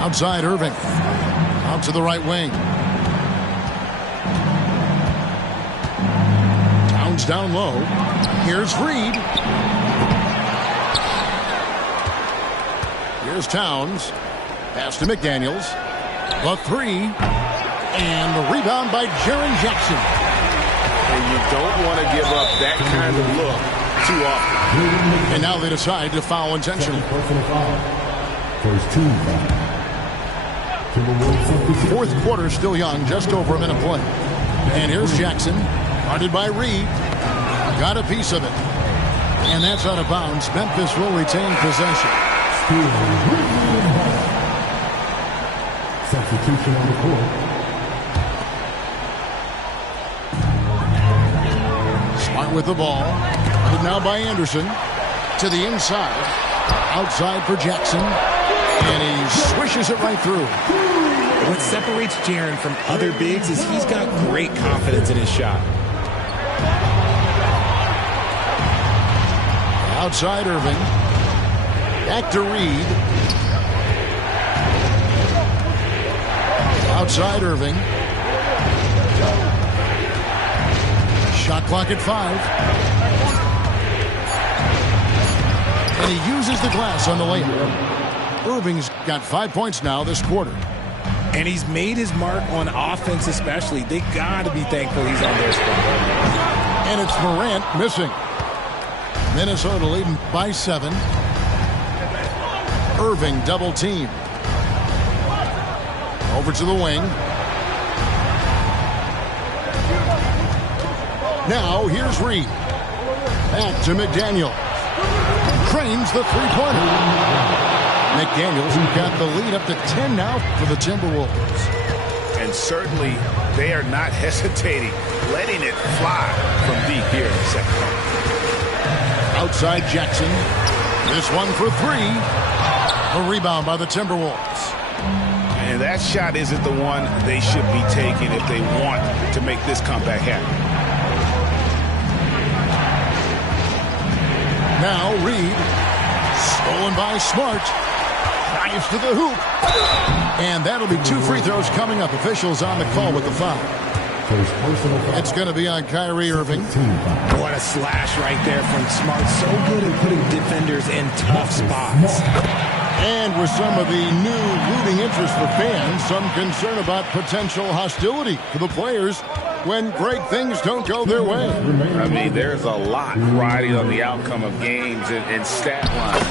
Outside Irving. Out to the right wing. Towns down low. Here's Reed. Here's Towns. Pass to McDaniels. The 3, and the rebound by Jaren Jackson. And you don't want to give up that kind of look too often. And now they decide to foul intentionally. First team foul. Fourth quarter still young, just over a minute play. And here's Jackson, guarded by Reed. Got a piece of it. And that's out of bounds. Memphis will retain possession. Substitution on the court. Smart with the ball. Guarded now by Anderson. To the inside. Outside for Jackson. And he swishes it right through. What separates Jaren from other bigs is he's got great confidence in his shot. Outside Irving. Back to Reed. Outside Irving. Shot clock at 5. And he uses the glass on the layup. Irving's got 5 points now this quarter. And he's made his mark on offense especially. They got to be thankful he's on their squad. And it's Morant missing. Minnesota leading by 7. Irving double team. Over to the wing. Now here's Reed. Back to McDaniel. Trains the three-pointer. McDaniels got the lead up to 10 now for the Timberwolves. And certainly they are not hesitating, letting it fly from deep here in the second half. Outside Jackson. This one for three. A rebound by the Timberwolves. And that shot isn't the one they should be taking if they want to make this comeback happen. Now Reed. Stolen by Smart. Drives to the hoop. And that'll be 2 free throws coming up. Officials on the call with the foul. It's going to be on Kyrie Irving. What a slash right there from Smart. So good at putting defenders in tough spots. And with some of the new rooting interest for fans, some concern about potential hostility for the players when great things don't go their way. I mean, there's a lot riding on the outcome of games and stat lines.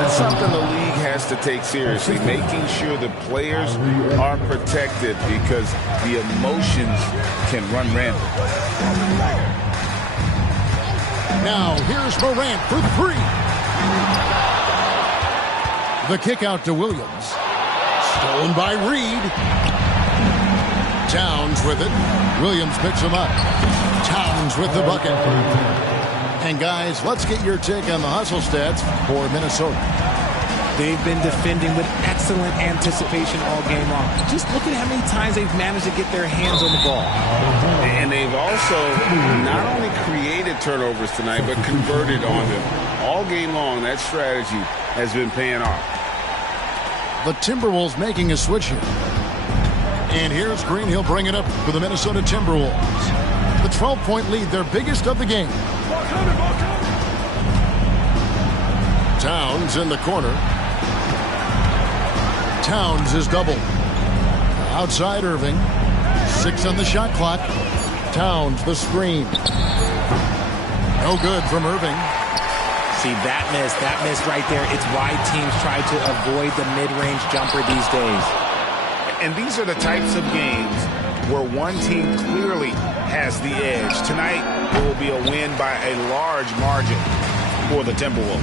That's something the league has to take seriously, making sure the players are protected because the emotions can run rampant. Now, here's Morant for three. The kick out to Williams. Stolen by Reed. Towns with it. Williams picks him up. Towns with the bucket. And guys, let's get your take on the hustle stats for Minnesota. They've been defending with excellent anticipation all game long. Just look at how many times they've managed to get their hands on the ball. And they've also not only created turnovers tonight, but converted on them. All game long, that strategy has been paying off. The Timberwolves making a switch here. And here's Green. He'll bring it up for the Minnesota Timberwolves. The 12-point lead, their biggest of the game. Towns in the corner. Towns is doubled. Outside Irving. 6 on the shot clock. Towns the screen. No good from Irving. See, that miss right there. It's why teams try to avoid the mid-range jumper these days. And these are the types of games where one team clearly has the edge. Tonight, it will be a win by a large margin for the Timberwolves.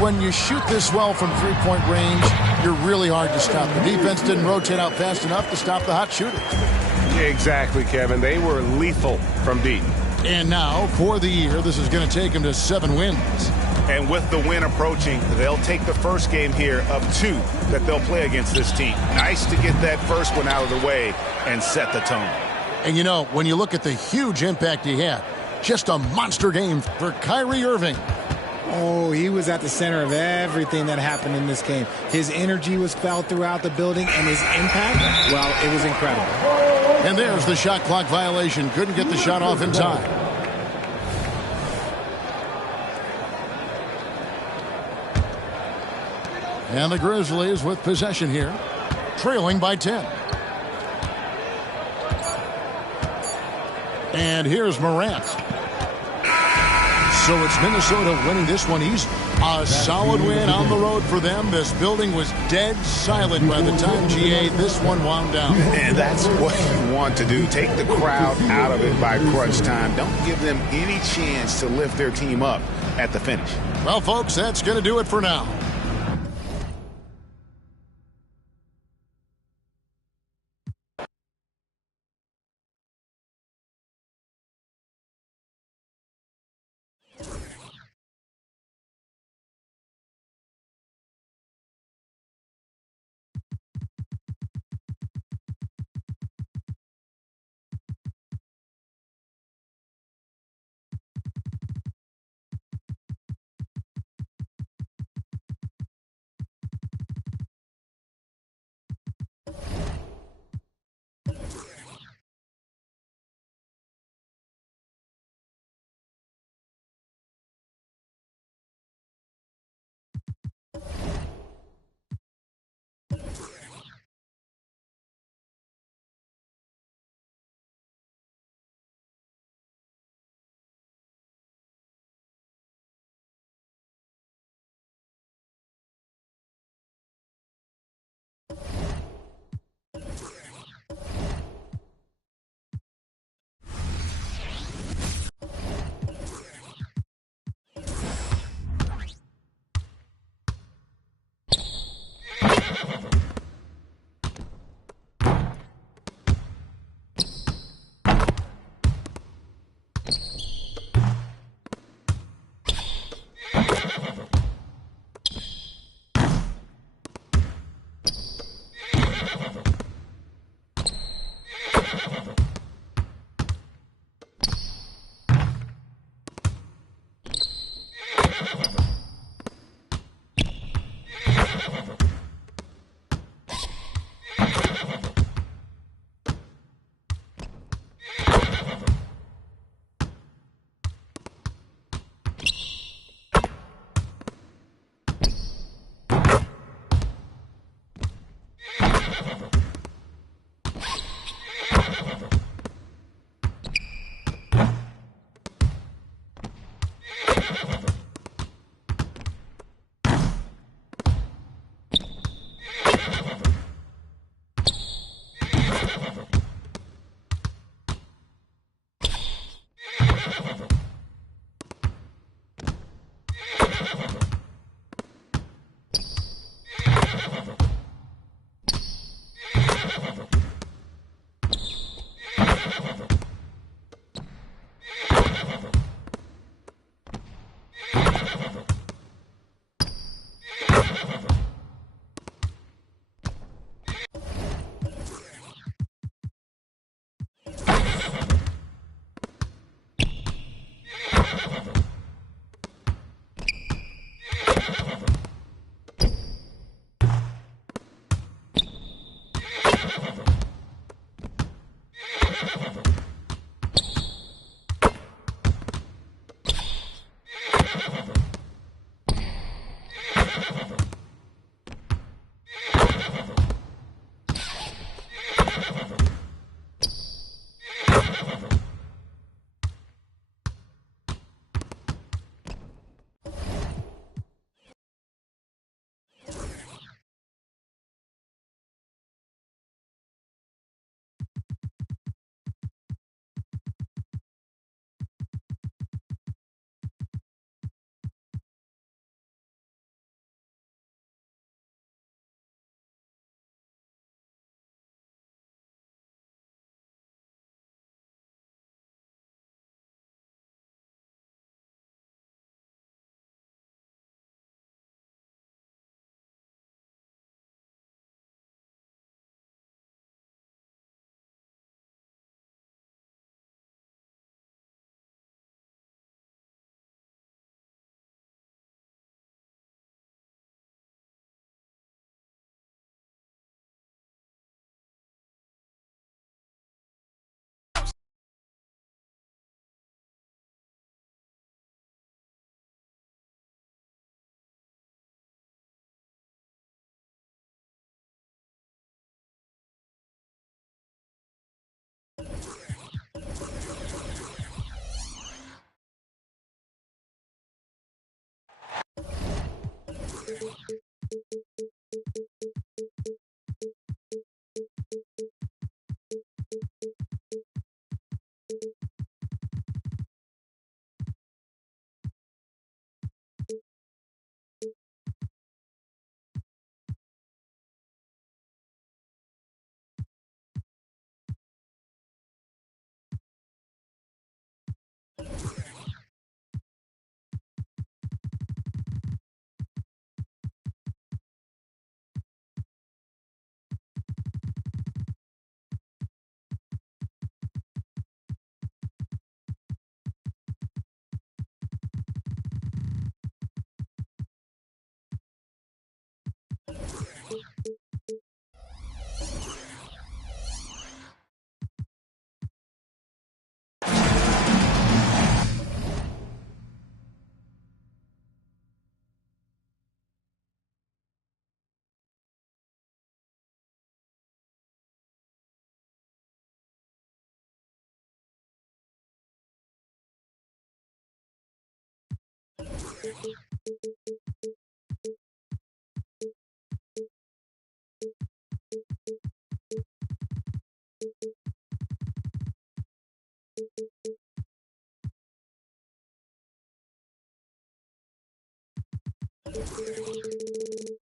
When you shoot this well from three-point range, you're really hard to stop. The defense didn't rotate out fast enough to stop the hot shooter. Exactly, Kevin. They were lethal from deep. And now, for the year, this is going to take them to 7 wins. And with the win approaching, they'll take the first game here of 2 that they'll play against this team. Nice to get that first one out of the way and set the tone. And you know, when you look at the huge impact he had, just a monster game for Kyrie Irving. Oh, he was at the center of everything that happened in this game. His energy was felt throughout the building, and his impact, well, it was incredible. And there's the shot clock violation. Couldn't get the shot off in time. And the Grizzlies with possession here, trailing by 10. And here's Morant. So it's Minnesota winning this one easy. A solid win on the road for them. This building was dead silent by the time GA this one wound down. And that's what you want to do. Take the crowd out of it by crunch time. Don't give them any chance to lift their team up at the finish. Well, folks, that's going to do it for now.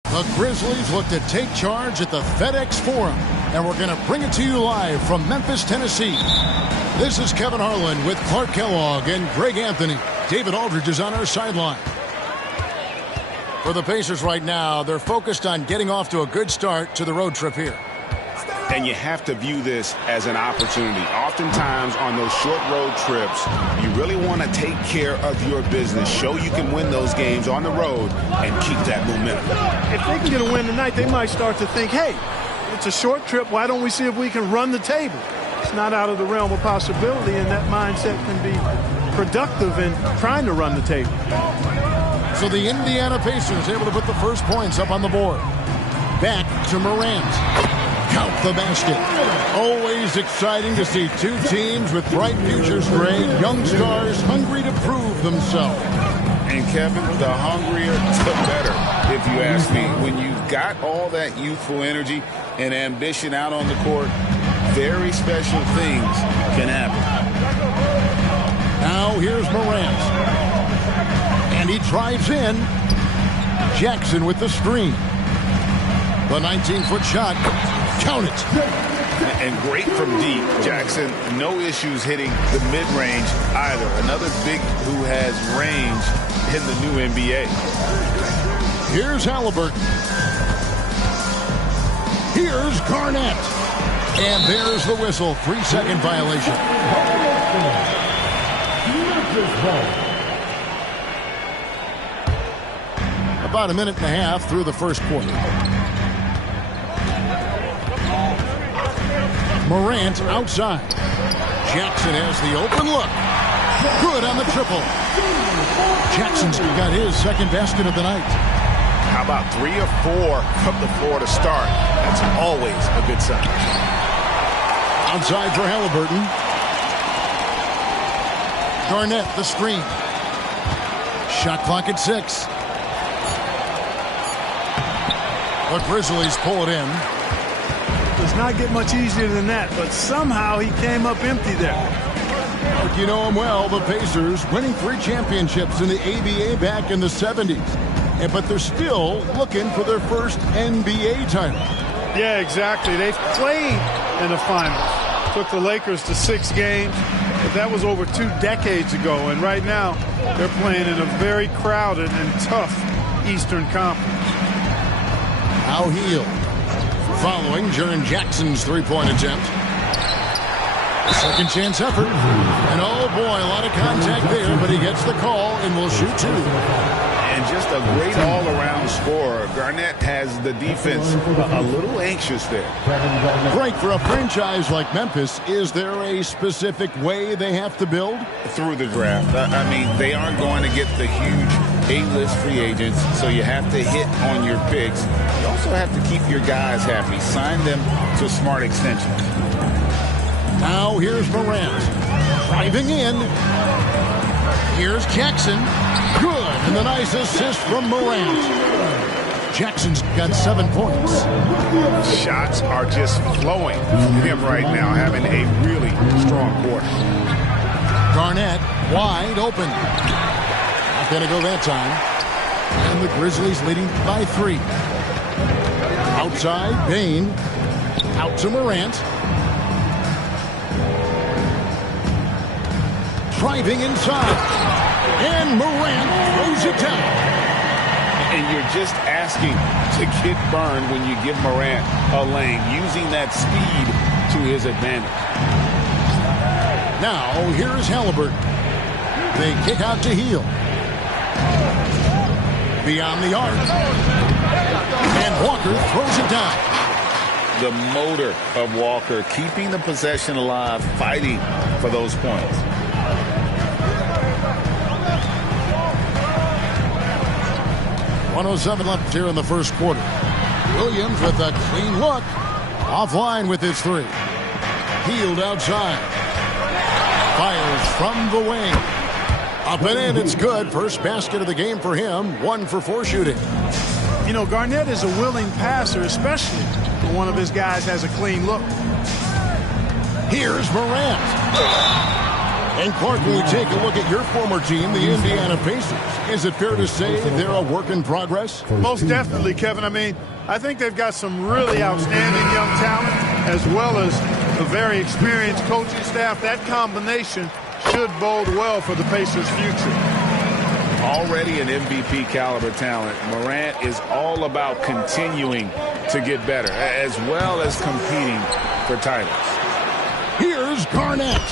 The Grizzlies look to take charge at the FedEx Forum, and we're going to bring it to you live from Memphis, Tennessee. This is Kevin Harlan with Clark Kellogg and Greg Anthony. David Aldridge is on our sideline. For the Pacers right now, they're focused on getting off to a good start to the road trip here. And you have to view this as an opportunity. Oftentimes on those short road trips, you really want to take care of your business, show you can win those games on the road, and keep that momentum. If they can get a win tonight, they might start to think, hey, it's a short trip. Why don't we see if we can run the table? It's not out of the realm of possibility, and that mindset can be productive in trying to run the table. So the Indiana Pacers able to put the first points up on the board. Back to Morant. Count the basket. Always exciting to see two teams with bright futures, Greg. Young stars hungry to prove themselves. And Kevin, the hungrier, the better, if you ask me. When you've got all that youthful energy and ambition out on the court, very special things can happen. Now here's Morant. And he drives in. Jackson with the screen. The 19-foot shot. Count it. And great from deep. Jackson, no issues hitting the mid-range either. Another big who has range in the new NBA. Here's Halliburton. Here's Garnett. And there's the whistle. 3-second violation. About a minute and a half through the first quarter. Morant outside. Jackson has the open look. Good on the triple. Jackson's got his second basket of the night. How about 3 or 4 from the floor to start? That's always a good sign. Outside for Halliburton. Garnett, the screen. Shot clock at 6. The Grizzlies pull it in. Does not get much easier than that, but somehow he came up empty there. Like you know him well, the Pacers winning 3 championships in the ABA back in the 70s. But they're still looking for their first NBA title. Yeah, exactly. They've played in the finals. Took the Lakers to 6 games, but that was over 2 decades ago. And right now, they're playing in a very crowded and tough Eastern Conference. Now Hield. Following Jaren Jackson's three-point attempt. Second chance effort. And oh boy, a lot of contact there, but he gets the call and will shoot 2. And just a great all-around scorer. Garnett has the defense a little anxious there. Great for a franchise like Memphis. Is there a specific way they have to build? Through the draft. I mean, they aren't going to get the huge A-list free agents, so you have to hit on your picks. You also have to keep your guys happy. Sign them to smart extensions. Now here's Morant. Driving in. Here's Jackson. Good. And the nice assist from Morant. Jackson's got 7 points. Shots are just flowing from him right now, having a really strong quarter. Garnett wide open. Not going to go that time. And the Grizzlies leading by 3. Outside, Bane. Out to Morant. Driving inside. And Morant throws it down. And you're just asking to get burned when you give Morant a lane, using that speed to his advantage. Now, here's Halliburton. They kick out to Hield. Beyond the arc. And Walker throws it down. The motor of Walker, keeping the possession alive, fighting for those points. .107 left here in the first quarter. Williams with a clean look. Offline with his 3. Hield outside. Fires from the wing. Up and in, it's good. First basket of the game for him. 1 for 4 shooting. You know, Garnett is a willing passer, especially when one of his guys has a clean look. Here's Morant. And Clark, when we take a look at your former team, the Indiana Pacers, is it fair to say they're a work in progress? Most definitely, Kevin. I mean, I think they've got some really outstanding young talent, as well as a very experienced coaching staff. That combination should bode well for the Pacers' future. Already an MVP caliber talent, Morant is all about continuing to get better, as well as competing for titles. Here's Garnett.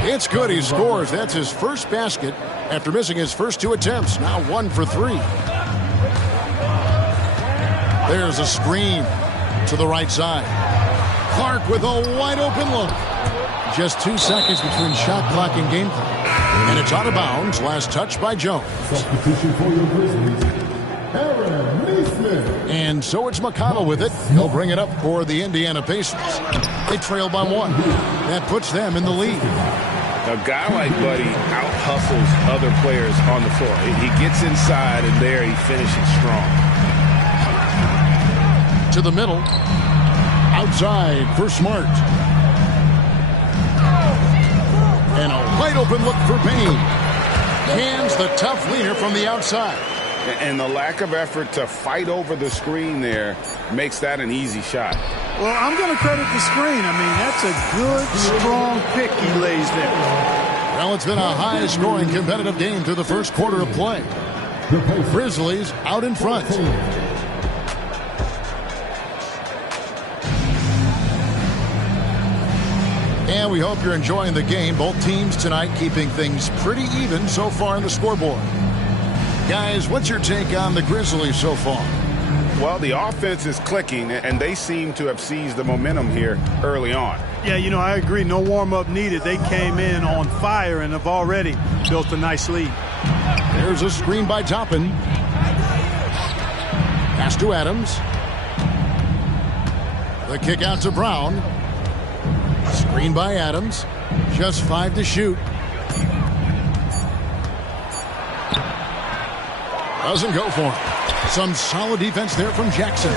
It's good. He scores. That's his first basket after missing his first 2 attempts. Now 1 for 3. There's a screen to the right side. Clark with a wide open look. Just 2 seconds between shot clock and game clock. And it's out of bounds. Last touch by Jones. Substitution for your Grizzlies, Aaron Neesmith. And so it's McConnell with it. He'll bring it up for the Indiana Pacers. They trail by 1. That puts them in the lead. A guy like Buddy out-hustles other players on the floor. He gets inside, and there he finishes strong. To the middle. Outside for Smart. And a wide open look for Payne. Hands the tough leaner from the outside. And the lack of effort to fight over the screen there makes that an easy shot. Well, I'm going to credit the screen. I mean, that's a good, strong pick he lays there. Well, it's been a high-scoring competitive game through the first quarter of play. Grizzlies out in front. And we hope you're enjoying the game. Both teams tonight keeping things pretty even so far in the scoreboard. Guys, what's your take on the Grizzlies so far? Well, the offense is clicking, and they seem to have seized the momentum here early on. Yeah, you know, I agree. No warm-up needed. They came in on fire and have already built a nice lead. There's a screen by Toppin. Pass to Adams. The kick out to Brown. Screen by Adams. Just 5 to shoot. Doesn't go for him. Some solid defense there from Jackson.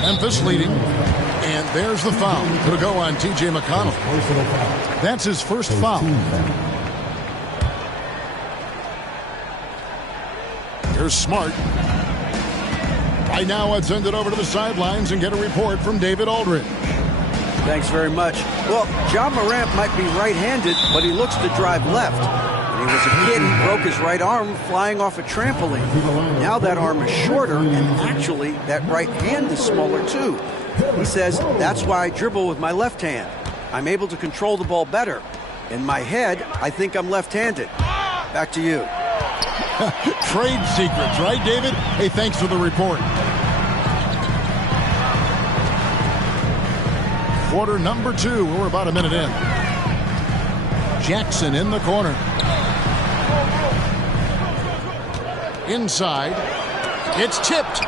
Memphis leading. And there's the foul. It'll go on T.J. McConnell. That's his first foul. Here's Smart. Right now, I'd send it over to the sidelines and get a report from David Aldridge. Thanks very much. Well, Ja Morant might be right-handed, but he looks to drive left. When he was a kid, he broke his right arm flying off a trampoline. Now that arm is shorter, and actually, that right hand is smaller too. He says, that's why I dribble with my left hand. I'm able to control the ball better. In my head, I think I'm left-handed. Back to you. Trade secrets, right, David? Hey, thanks for the report. Quarter number 2. We're about a minute in. Jackson in the corner. Inside. It's tipped.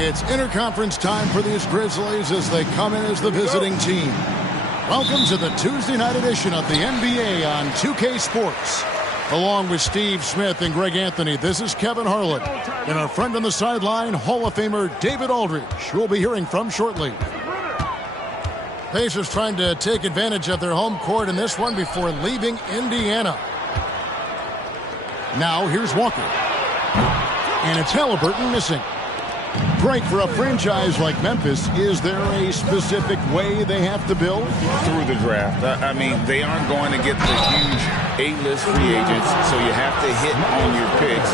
It's interconference time for these Grizzlies as they come in as the visiting team. Welcome to the Tuesday night edition of the NBA on 2K Sports. Along with Steve Smith and Greg Anthony, this is Kevin Harlan. And our friend on the sideline, Hall of Famer David Aldridge, who we'll be hearing from shortly. Pacers trying to take advantage of their home court in this one before leaving Indiana. Now here's Walker. And it's Haliburton missing. Greg, for a franchise like Memphis, is there a specific way they have to build? Through the draft. I mean, they aren't going to get the huge A-list free agents, so you have to hit on your picks.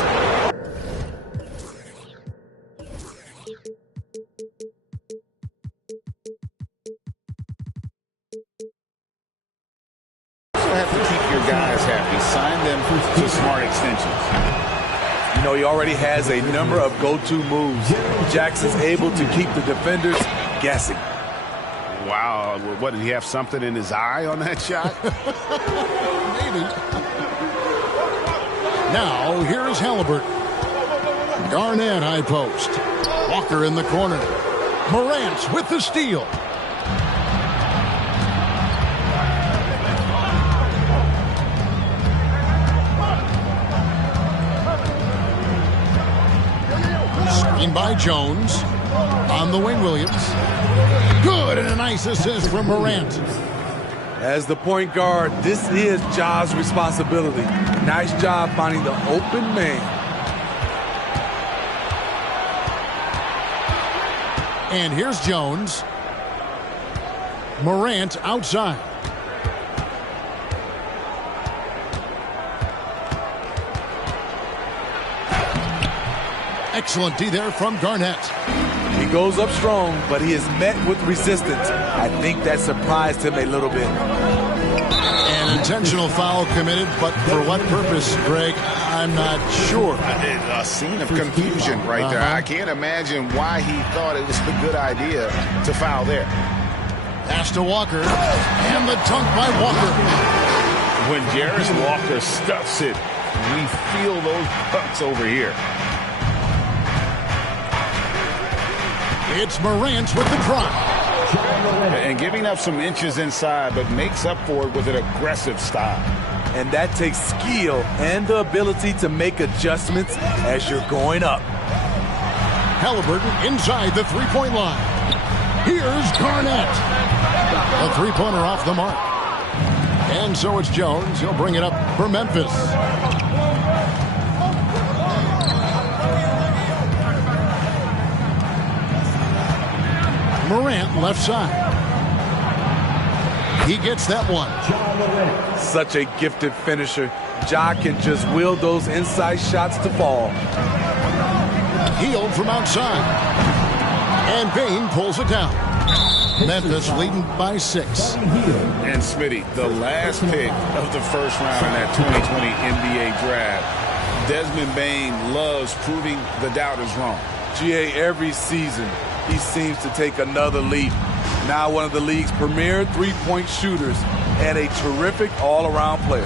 You also have to keep your guys happy. Sign them to smart extensions. You know, he already has a number of go-to moves. Jackson's able to keep the defenders guessing. Wow. What, did he have something in his eye on that shot? Maybe. Now, here's Haliburton. Garnett high post. Walker in the corner. Morant with the steal. By Jones. On the wing, Williams. Good, and a nice assist from Morant. As the point guard, this is Ja's responsibility. Nice job finding the open man. And here's Jones. Morant outside. Excellent D there from Garnett. He goes up strong, but he is met with resistance. I think that surprised him a little bit. An intentional foul committed, but for what purpose, Greg? I'm not sure. A scene of confusion right there. I can't imagine why he thought it was a good idea to foul there. Pass to Walker, and the dunk by Walker. When Jarris Walker stuffs it, we feel those bucks over here. It's Morant with the drop. And giving up some inches inside, but makes up for it with an aggressive style. And that takes skill and the ability to make adjustments as you're going up. Haliburton inside the three-point line. Here's Garnett. A three-pointer off the mark. And so it's Jones. He'll bring it up for Memphis. Morant left side. He gets that one. Such a gifted finisher. Ja can just will those inside shots to fall. Hield from outside. And Bane pulls it down. Memphis leading by 6. And Smitty, the last pick of the first round in that 2020 NBA draft. Desmond Bane loves proving the doubters wrong. GA, every season he seems to take another leap. Now one of the league's premier three-point shooters and a terrific all-around player.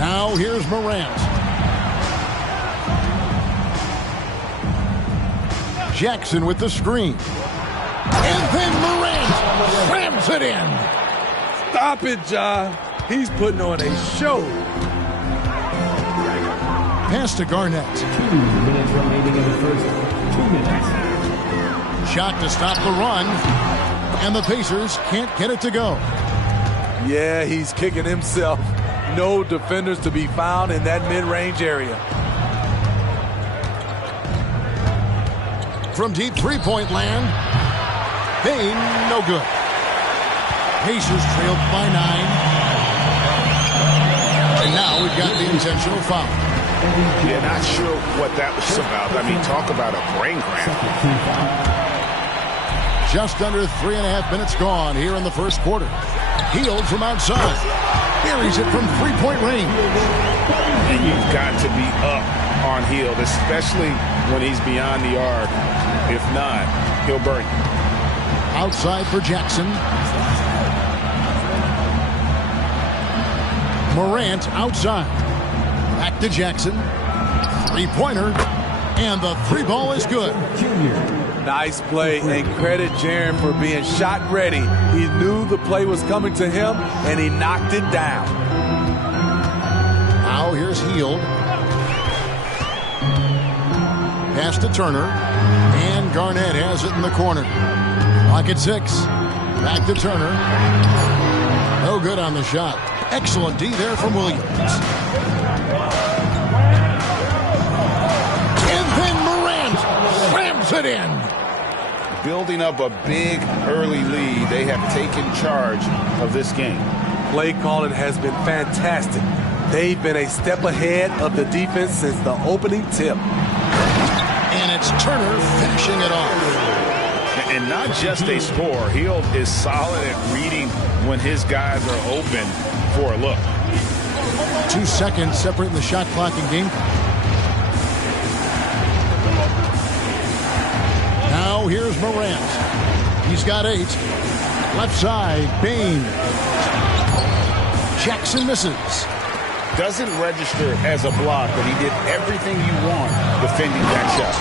Now here's Morant. Jackson with the screen. And then Morant slams it in. Stop it, Ja. He's putting on a show. Pass to Garnett. 2 minutes remaining in the first 2 minutes. Shot to stop the run. And the Pacers can't get it to go. Yeah, he's kicking himself. No defenders to be found in that mid-range area. From deep three-point land. Bane, no good. Pacers trailed by 9. And now we've got the intentional foul. Yeah, not sure what that was about. I mean, talk about a brain cramp. Just under 3.5 minutes gone here in the first quarter. Hield from outside. Buries it from three-point range. And you've got to be up on Hield, especially when he's beyond the arc. If not, he'll burn you. Outside for Jackson. Morant outside. Back to Jackson. Three-pointer. And the three ball is good. Nice play, and credit Jaren for being shot ready. He knew the play was coming to him, and he knocked it down. Now here's Hield. Pass to Turner. And Garnett has it in the corner. Clock at 6. Back to Turner. No good on the shot. Excellent D there from Williams. And then Morant slams it in. Building up a big early lead, they have taken charge of this game. Play calling has been fantastic. They've been a step ahead of the defense since the opening tip. And it's Turner finishing it off. And not just a scorer. Hield is solid at reading when his guys are open for a look. 2 seconds separating the shot clock and game clock. Now here's Morant. He's got 8. Left side, Bane. Jackson misses. Doesn't register as a block, but he did everything you want defending that shot.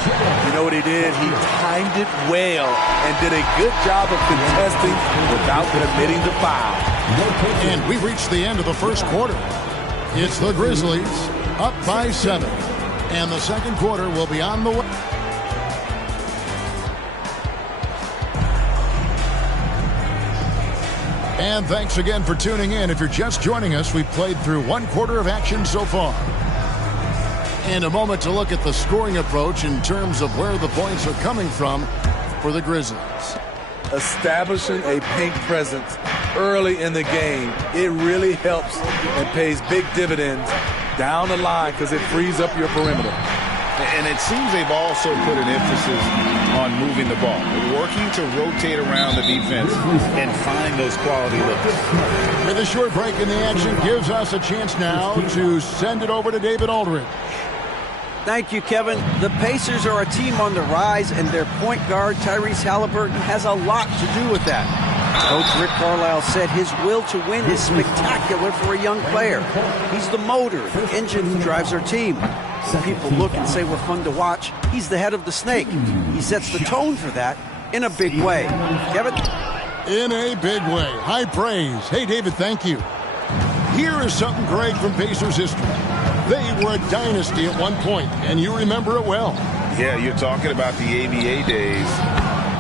You know what he did? He timed it well and did a good job of contesting without committing the foul. And we reached the end of the first quarter. It's the Grizzlies up by 7. And the second quarter will be on the way. And thanks again for tuning in. If you're just joining us, we've played through 1 quarter of action so far. And a moment to look at the scoring approach in terms of where the points are coming from for the Grizzlies. Establishing a paint presence early in the game, it really helps and pays big dividends down the line because it frees up your perimeter. And it seems they've also put an emphasis on moving the ball, working to rotate around the defense and find those quality looks. With a short break in the action gives us a chance now to send it over to David Aldridge. Thank you, Kevin. The Pacers are a team on the rise, and their point guard, Tyrese Halliburton, has a lot to do with that. Coach Rick Carlisle said his will to win is spectacular for a young player. He's the motor, the engine who drives our team. Some people look and say we're fun to watch. He's the head of the snake. He sets the tone for that in a big way. Kevin? In a big way. High praise. Hey, David, thank you. Here is something, Greg, from Pacers history. They were a dynasty at one point, and you remember it well. Yeah, you're talking about the ABA days,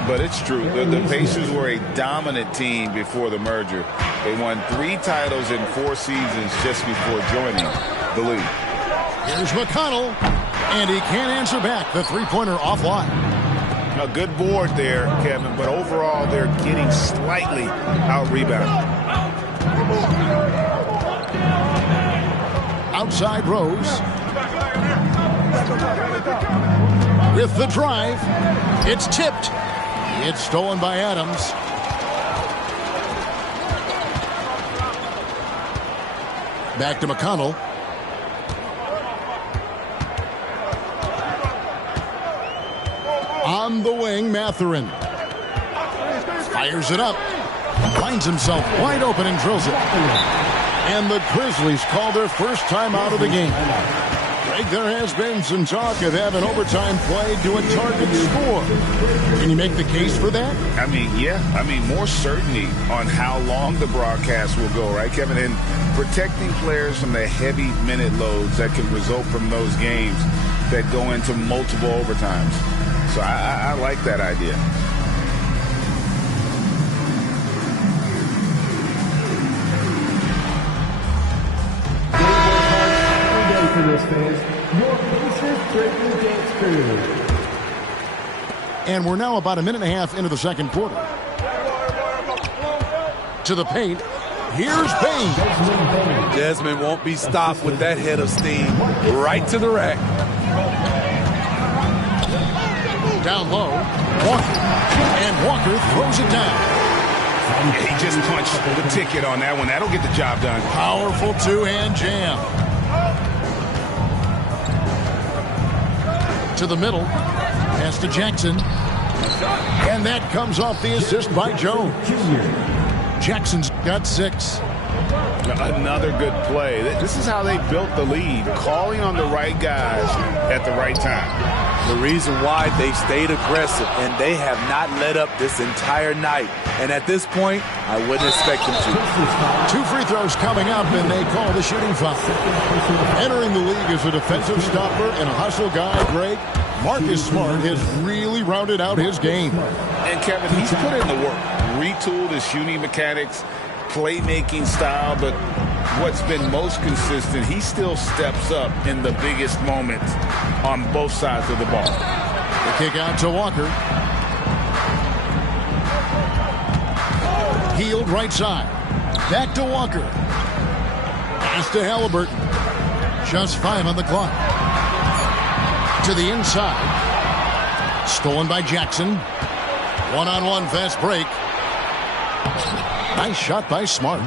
but it's true. The Pacers were a dominant team before the merger. They won 3 titles in 4 seasons just before joining the league. Here's McConnell, and he can't answer back. The three-pointer offline. A good board there, Kevin, but overall they're getting slightly out-rebounded. Outside Rose. With the drive. It's tipped. It's stolen by Adams. Back to McConnell. On the wing, Mathurin. Fires it up. Finds himself wide open and drills it. And the Grizzlies call their first time out of the game. Greg, there has been some talk of having overtime played to a target score. Can you make the case for that? I mean, yeah. I mean, more certainty on how long the broadcast will go, right, Kevin? And protecting players from the heavy minute loads that can result from those games that go into multiple overtimes. So I like that idea. For this, fans, your Pacers breaking dance period. And we're now about a minute and a half into the second quarter. To the paint. Here's Bane. Desmond won't be stopped with that head of steam. Right to the rack. Down low. Walker. And Walker throws it down. Yeah, he just punched the ticket on that one. That'll get the job done. Powerful two-hand jam. To the middle. Pass to Jackson. And that comes off the assist by Jones. Jackson's got 6. Another good play. This is how they built the lead. Calling on the right guys at the right time. The reason why they stayed aggressive, and they have not let up this entire night. And at this point, I wouldn't expect them to. 2 free throws coming up, and they call the shooting foul. Entering the league as a defensive stopper and a hustle guy, Greg, Marcus Smart has really rounded out his game. And Kevin, he's put in the work, retooled his shooting mechanics, playmaking style, but what's been most consistent, he still steps up in the biggest moments on both sides of the ball. The kick out to Walker. Healed right side. Back to Walker. Pass to Halliburton. Just 5 on the clock. To the inside. Stolen by Jackson. One-on-one fast break. Nice shot by Smart.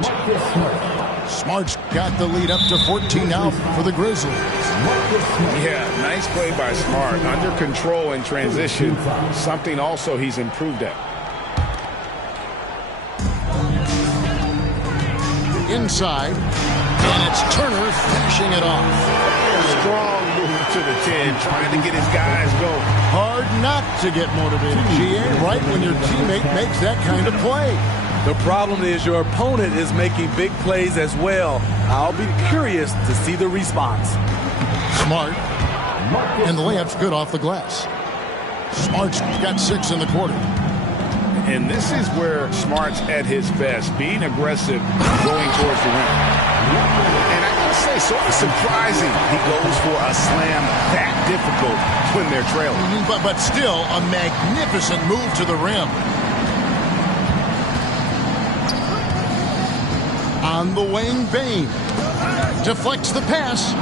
Smart's got the lead up to 14 now for the Grizzlies. Yeah, nice play by Smart. Under control in transition. Something also he's improved at. Inside. And it's Turner finishing it off. Strong move to the 10, trying to get his guys going. Hard not to get motivated, GA, right when your teammate makes that kind of play. The problem is your opponent is making big plays as well. I'll be curious to see the response. Smart. And the layup's good off the glass. Smart's got 6 in the quarter. And this is where Smart's at his best, being aggressive, going towards the rim. And I gotta say, sort of surprising he goes for a slam that difficult when they're trailing. But still, a magnificent move to the rim. On the wing, Bane deflects the pass.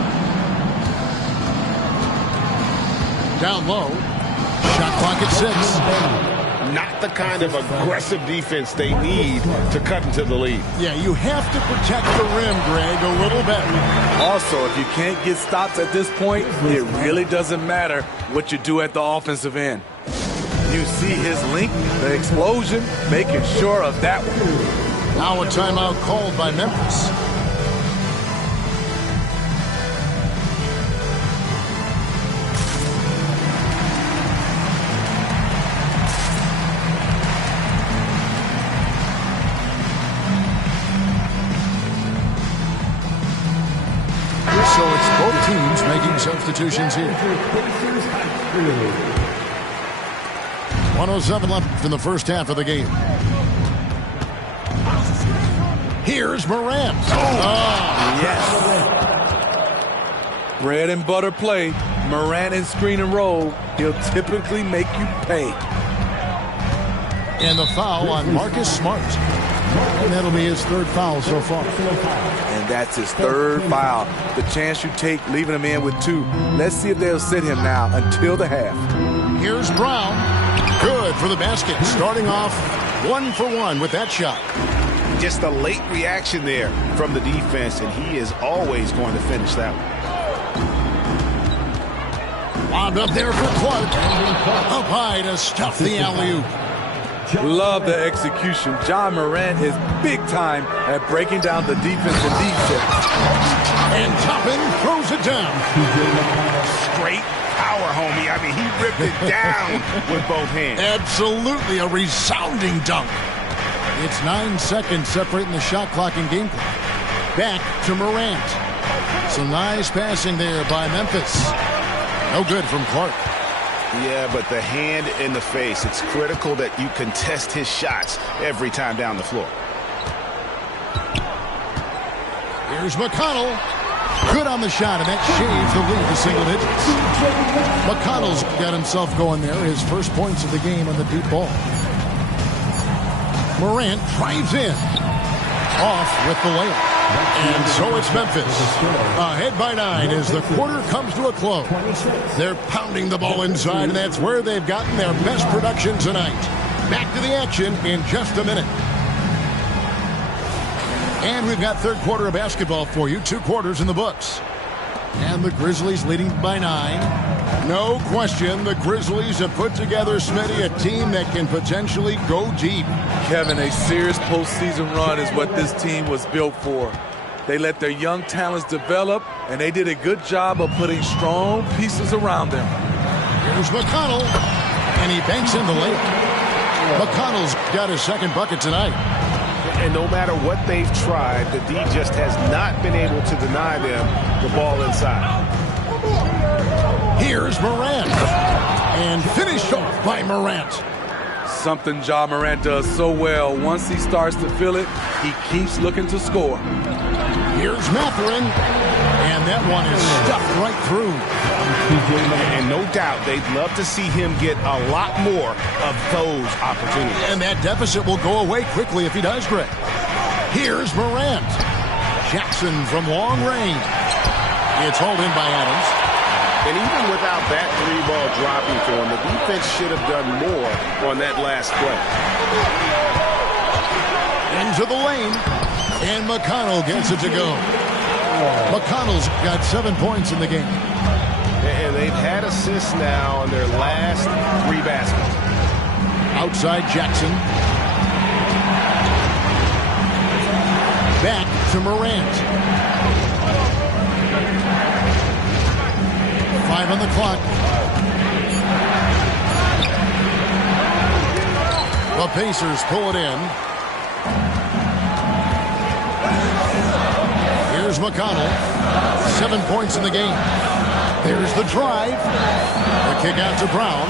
Down low. Shot clock at 6. Not the kind of aggressive defense they need to cut into the lead. Yeah, you have to protect the rim, Greg, a little better. Also, if you can't get stops at this point, it really doesn't matter what you do at the offensive end. You see his link, the explosion, making sure of that one. Now a timeout called by Memphis. So it's both teams making substitutions here. 1:07 left in the first half of the game. Here's Morant. Yes. Bread and butter play. Morant in screen and roll. He'll typically make you pay. And the foul on Marcus Smart. And that'll be his 3rd foul so far. And that's his 3rd foul. The chance you take leaving him in with 2. Let's see if they'll sit him now until the half. Here's Brown. Good for the basket. Starting off 1 for 1 with that shot. Just a late reaction there from the defense, and he is always going to finish that one. Lobbed up there for Clark. Up high to stuff the alley-oop. Love the execution. John Morant is big time at breaking down the defensive need set. And Toppin throws it down. Straight power, homie. I mean, he ripped it down with both hands. Absolutely a resounding dunk. It's 9 seconds separating the shot clock and game clock. Back to Morant. Some nice passing there by Memphis. No good from Clark. Yeah, but the hand in the face, it's critical that you contest his shots every time down the floor. Here's McConnell. Good on the shot, and that shaves the lead to single digits. McConnell's got himself going there. His first points of the game on the deep ball. Morant drives in. Off with the layup. And so it's Memphis. Ahead by 9 as the quarter comes to a close. They're pounding the ball inside, and that's where they've gotten their best production tonight. Back to the action in just a minute. And we've got 3rd quarter of basketball for you. 2 quarters in the books. And the Grizzlies leading by 9. No question, the Grizzlies have put together, Smitty, a team that can potentially go deep. Kevin, a serious postseason run is what this team was built for. They let their young talents develop, and they did a good job of putting strong pieces around them. Here's McConnell, and he banks in the lane. McConnell's got his second bucket tonight. And no matter what they've tried, the D just has not been able to deny them the ball inside. Here's Morant, and finished off by Morant. Something Ja Morant does so well. Once he starts to feel it, he keeps looking to score. Here's Mathurin, and that one is stuffed right through. And no doubt they'd love to see him get a lot more of those opportunities. And that deficit will go away quickly if he does, Greg. Here's Morant. Jackson from long range. It's hauled in by Adams. And even without that three-ball dropping for him, the defense should have done more on that last play. Into the lane, and McConnell gets it to go. McConnell's got 7 points in the game. And they've had assists now on their last 3 baskets. Outside Jackson. Back to Morant. 5 on the clock. The Pacers pull it in. Here's McConnell. 7 points in the game. There's the drive. The kick out to Brown.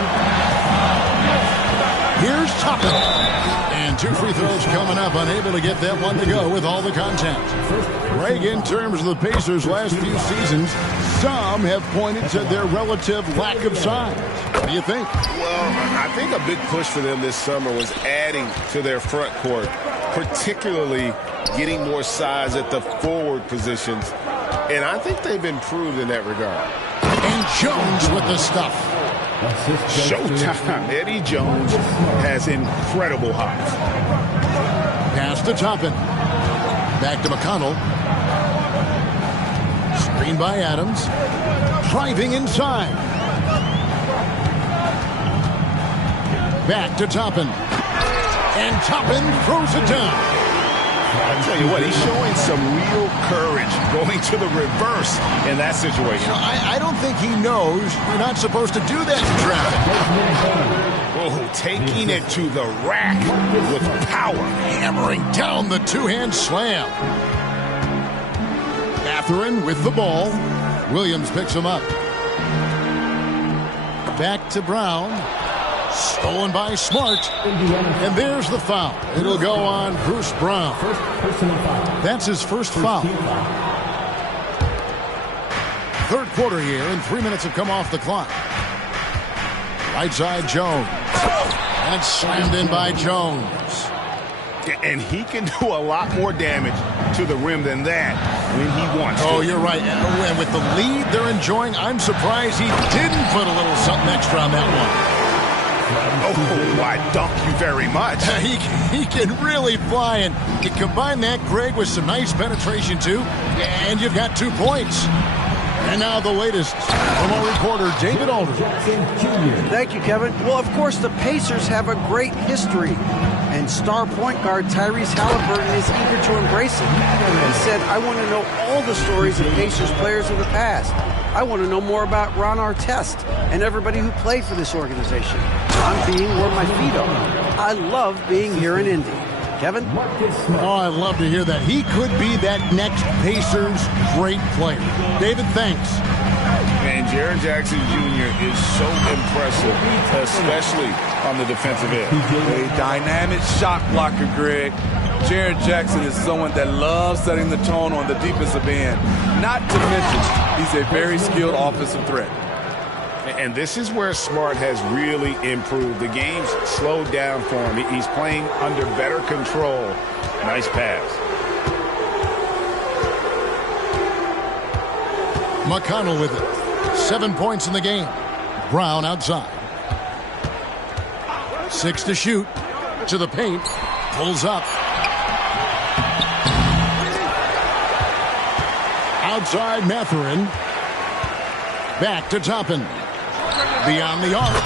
Here's Toppin. And 2 free throws coming up. Unable to get that one to go with all the contact. Greg, in terms of the Pacers' last few seasons, some have pointed to their relative lack of size. What do you think? Well, I think a big push for them this summer was adding to their front court, particularly getting more size at the forward positions. And I think they've improved in that regard. And Jones with the stuff. Showtime. Eddie Jones has incredible hops. Pass to Toppin. Back to McConnell. Screen by Adams. Driving inside. Back to Toppin. And Toppin throws it down. I tell you what, he's showing some real courage going to the reverse in that situation. I don't think he knows you're not supposed to do that in traffic. Oh, taking it to the rack with power. Hammering down the two-hand slam. Mathurin with the ball. Williams picks him up. Back to Brown. Stolen by Smart. And there's the foul. It'll go on Bruce Brown. That's his first foul. Third quarter here, and 3 minutes have come off the clock. Right side Jones. And slammed in by Jones. And he can do a lot more damage to the rim than that when he wants to. Oh, you're right. And with the lead they're enjoying, I'm surprised he didn't put a little something extra on that one. Oh, I dunk you very much. He can really fly, and you combine that, Greg, with some nice penetration, too, and you've got 2 points. And now the latest from our reporter, David Aldridge. Thank you, Kevin. Well, of course, the Pacers have a great history, and star point guard Tyrese Halliburton is eager to embrace it. He said, I want to know all the stories of Pacers players of the past. I want to know more about Ron Artest and everybody who played for this organization. I'm being where my feet are. I love being here in Indy. Kevin? Oh, I love to hear that. He could be that next Pacers great player. David, thanks. And Jaren Jackson Jr. is so impressive, especially on the defensive end. A dynamic shot blocker, Greg. Jaren Jackson is someone that loves setting the tone on the defensive end. Not to mention, he's a very skilled offensive threat. And this is where Smart has really improved. The game's slowed down for him. He's playing under better control. Nice pass. McConnell with it. 7 points in the game. Brown outside. 6 to shoot. To the paint. Pulls up. Outside Mathurin. Back to Toppin. Beyond the arc.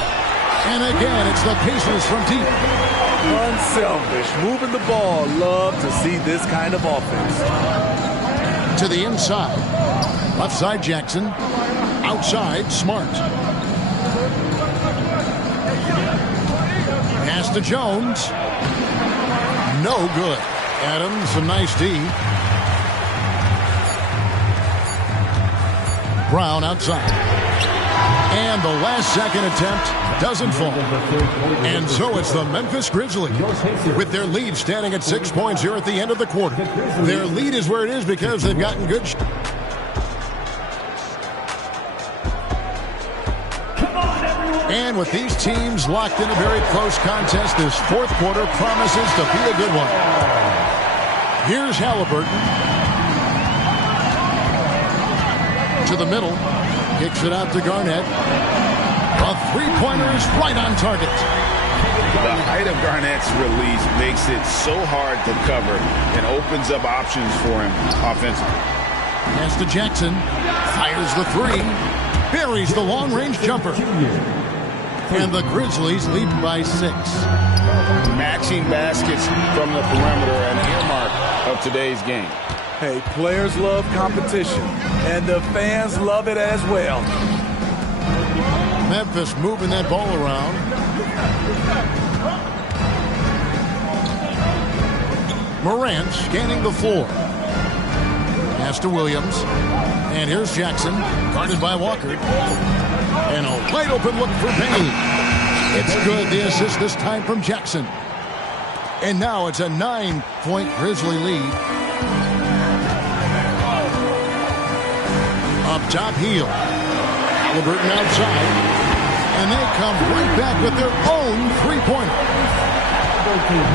And again, it's the Pacers from deep. Unselfish. Moving the ball. Love to see this kind of offense. To the inside. Left side Jackson. Outside Smart. Pass to Jones. No good. Adams, a nice D. Brown outside. And the last second attempt doesn't fall. And so it's the Memphis Grizzlies with their lead standing at 6 points here at the end of the quarter. Their lead is where it is because they've gotten good And with these teams locked in a very close contest, this fourth quarter promises to be a good one. Here's Halliburton. To the middle. Kicks it out to Garnett. A three-pointer is right on target. The height of Garnett's release makes it so hard to cover and opens up options for him offensively. Pass to Jackson. Fires the three. Buries the long-range jumper. And the Grizzlies lead by 6. Matching baskets from the perimeter, an earmark of today's game. Hey, players love competition, and the fans love it as well. Memphis moving that ball around. Morant scanning the floor. Pass to Williams. And here's Jackson, guarded by Walker. And a wide open look for Payne. It's good, the assist this time from Jackson. And now it's a 9-point Grizzly lead. Up top, Hield. Halliburton outside. And they come right back with their own three-pointer.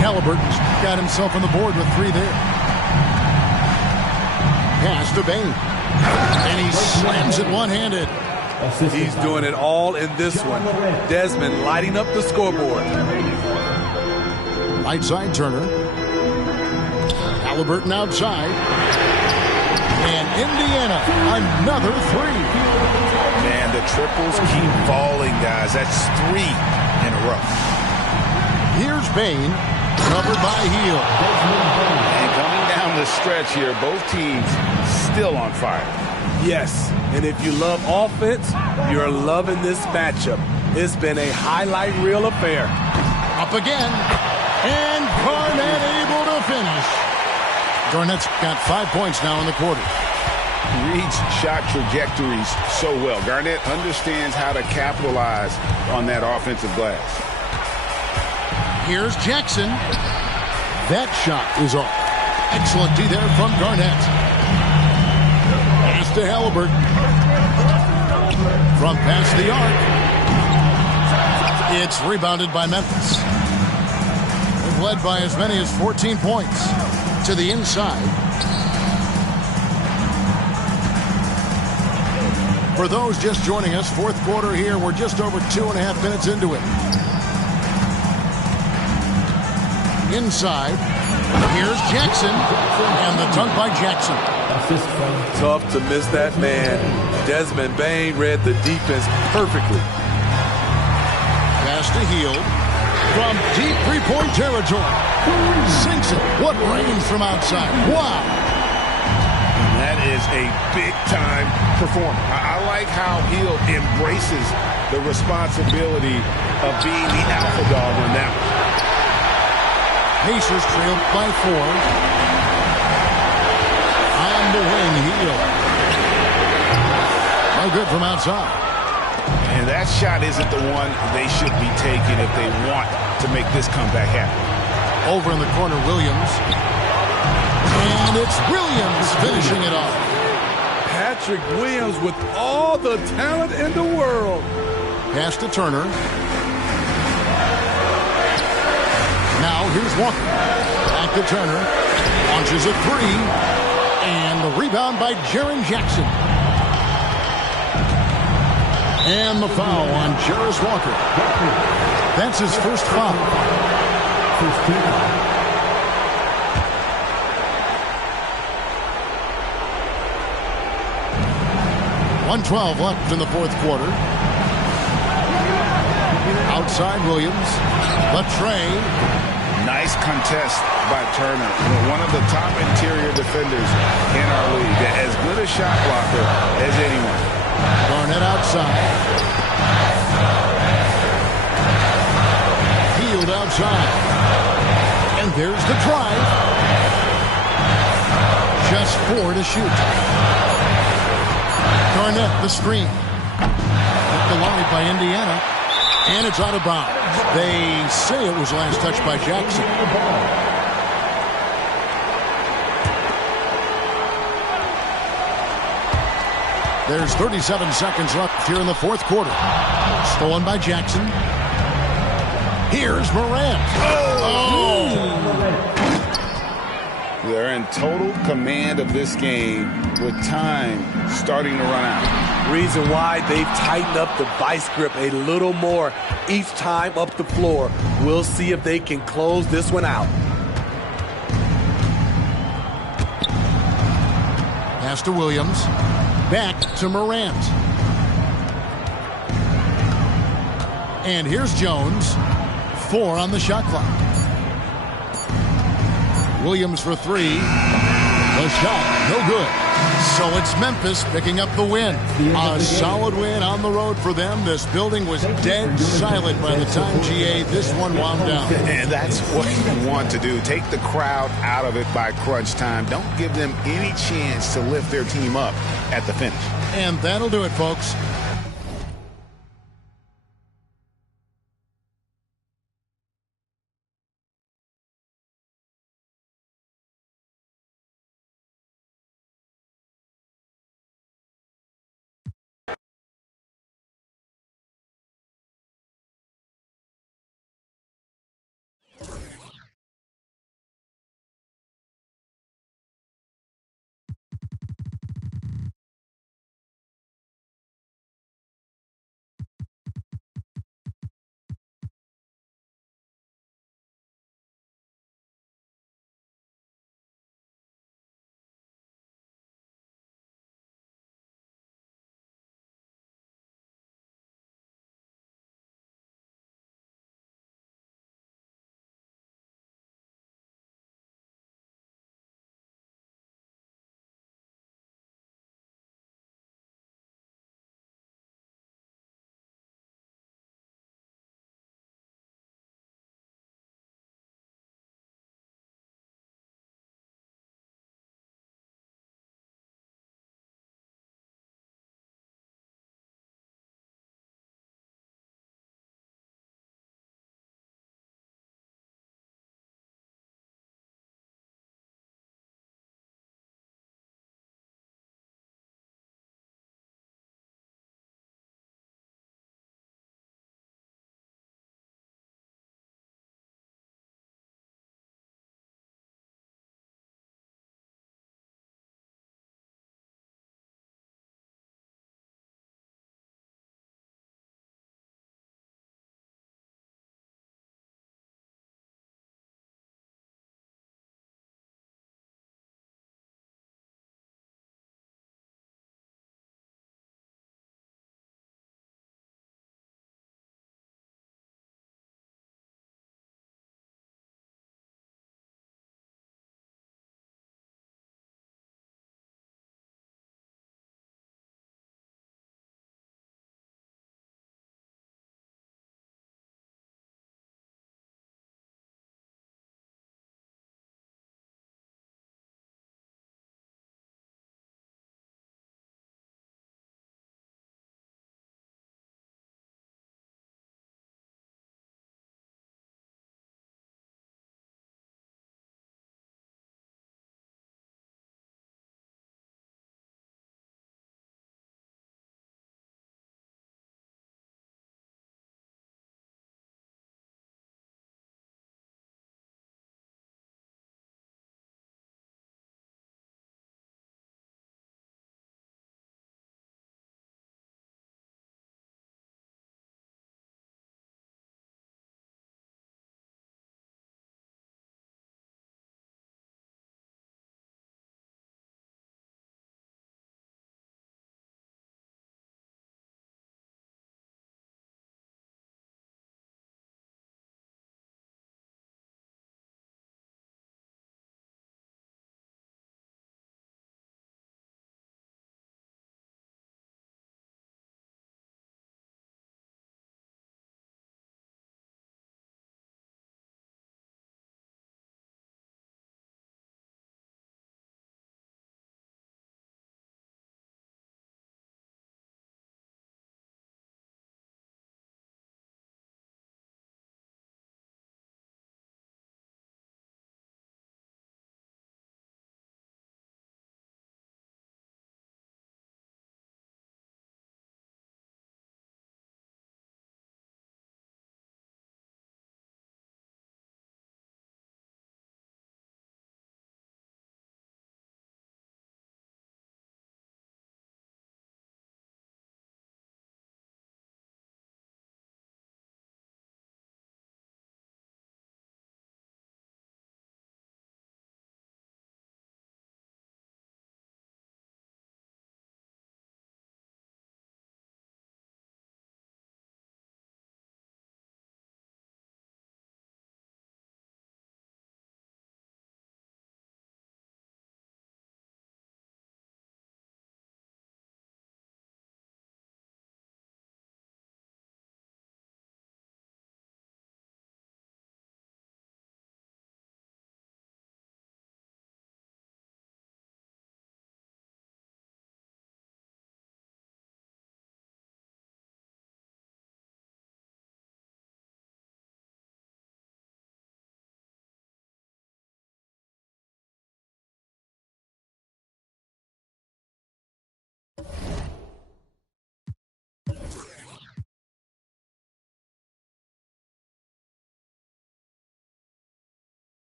Halliburton's got himself on the board with 3 there. Pass to Bane. And he slams it one-handed. He's doing it all in this one. Desmond lighting up the scoreboard. Right side, Turner. Halliburton outside. And Indiana, another 3. Man, the triples keep falling, guys. That's 3 in a row. Here's Bane, covered by Hield. And coming down the stretch here, both teams still on fire. Yes, and if you love offense, you're loving this matchup. It's been a highlight reel affair. Up again, and Garnett able to finish. Garnett's got 5 points now in the quarter. Reads shot trajectories so well. Garnett understands how to capitalize on that offensive glass. Here's Jackson. That shot is off. Excellent D there from Garnett. Pass to Halliburton. From past the arc. It's rebounded by Memphis. They've led by as many as 14 points. To the inside. For those just joining us, fourth quarter here. We're just over 2.5 minutes into it. Inside. Here's Jackson. And the dunk by Jackson. Tough to miss that man. Desmond Bane read the defense perfectly. Pass to Hield. From deep three-point territory. Sinks it. What range from outside. Wow. That is a big-time performer. I like how Hield embraces the responsibility of being the alpha dog on that one. Pacers trailed by 4. On the wing, Hield. No good from outside. And that shot isn't the one they should be taking if they want to make this comeback happen. Over in the corner, Williams. And it's Williams finishing it off. Patrick Williams with all the talent in the world. Pass to Turner. Now here's Walker. Back to Turner. Launches a 3. And the rebound by Jaren Jackson. And the foul on Jarace Walker. That's his first foul. 1:12 left in the fourth quarter. Outside Williams. Latrey. Nice contest by Turner. One of the top interior defenders in our league. As good a shot blocker as anyone. Garnett outside. Hield outside. to shoot. Garnett, the screen. Kept alive by Indiana. And it's out of bounds. They say it was last touched by Jackson. There's 37 seconds left here in the fourth quarter. Stolen by Jackson. Here's Morant. They're in total command of this game with time starting to run out. Reason why they've tightened up the vice grip a little more each time up the floor. We'll see if they can close this one out. Pass to Williams. Back to Morant. And here's Jones. 4 on the shot clock. Williams for 3. The shot, no good. So it's Memphis picking up the win. A solid win on the road for them. This building was dead silent by the time, GA, this one wound down. And that's what you want to do. Take the crowd out of it by crunch time. Don't give them any chance to lift their team up at the finish. And that'll do it, folks.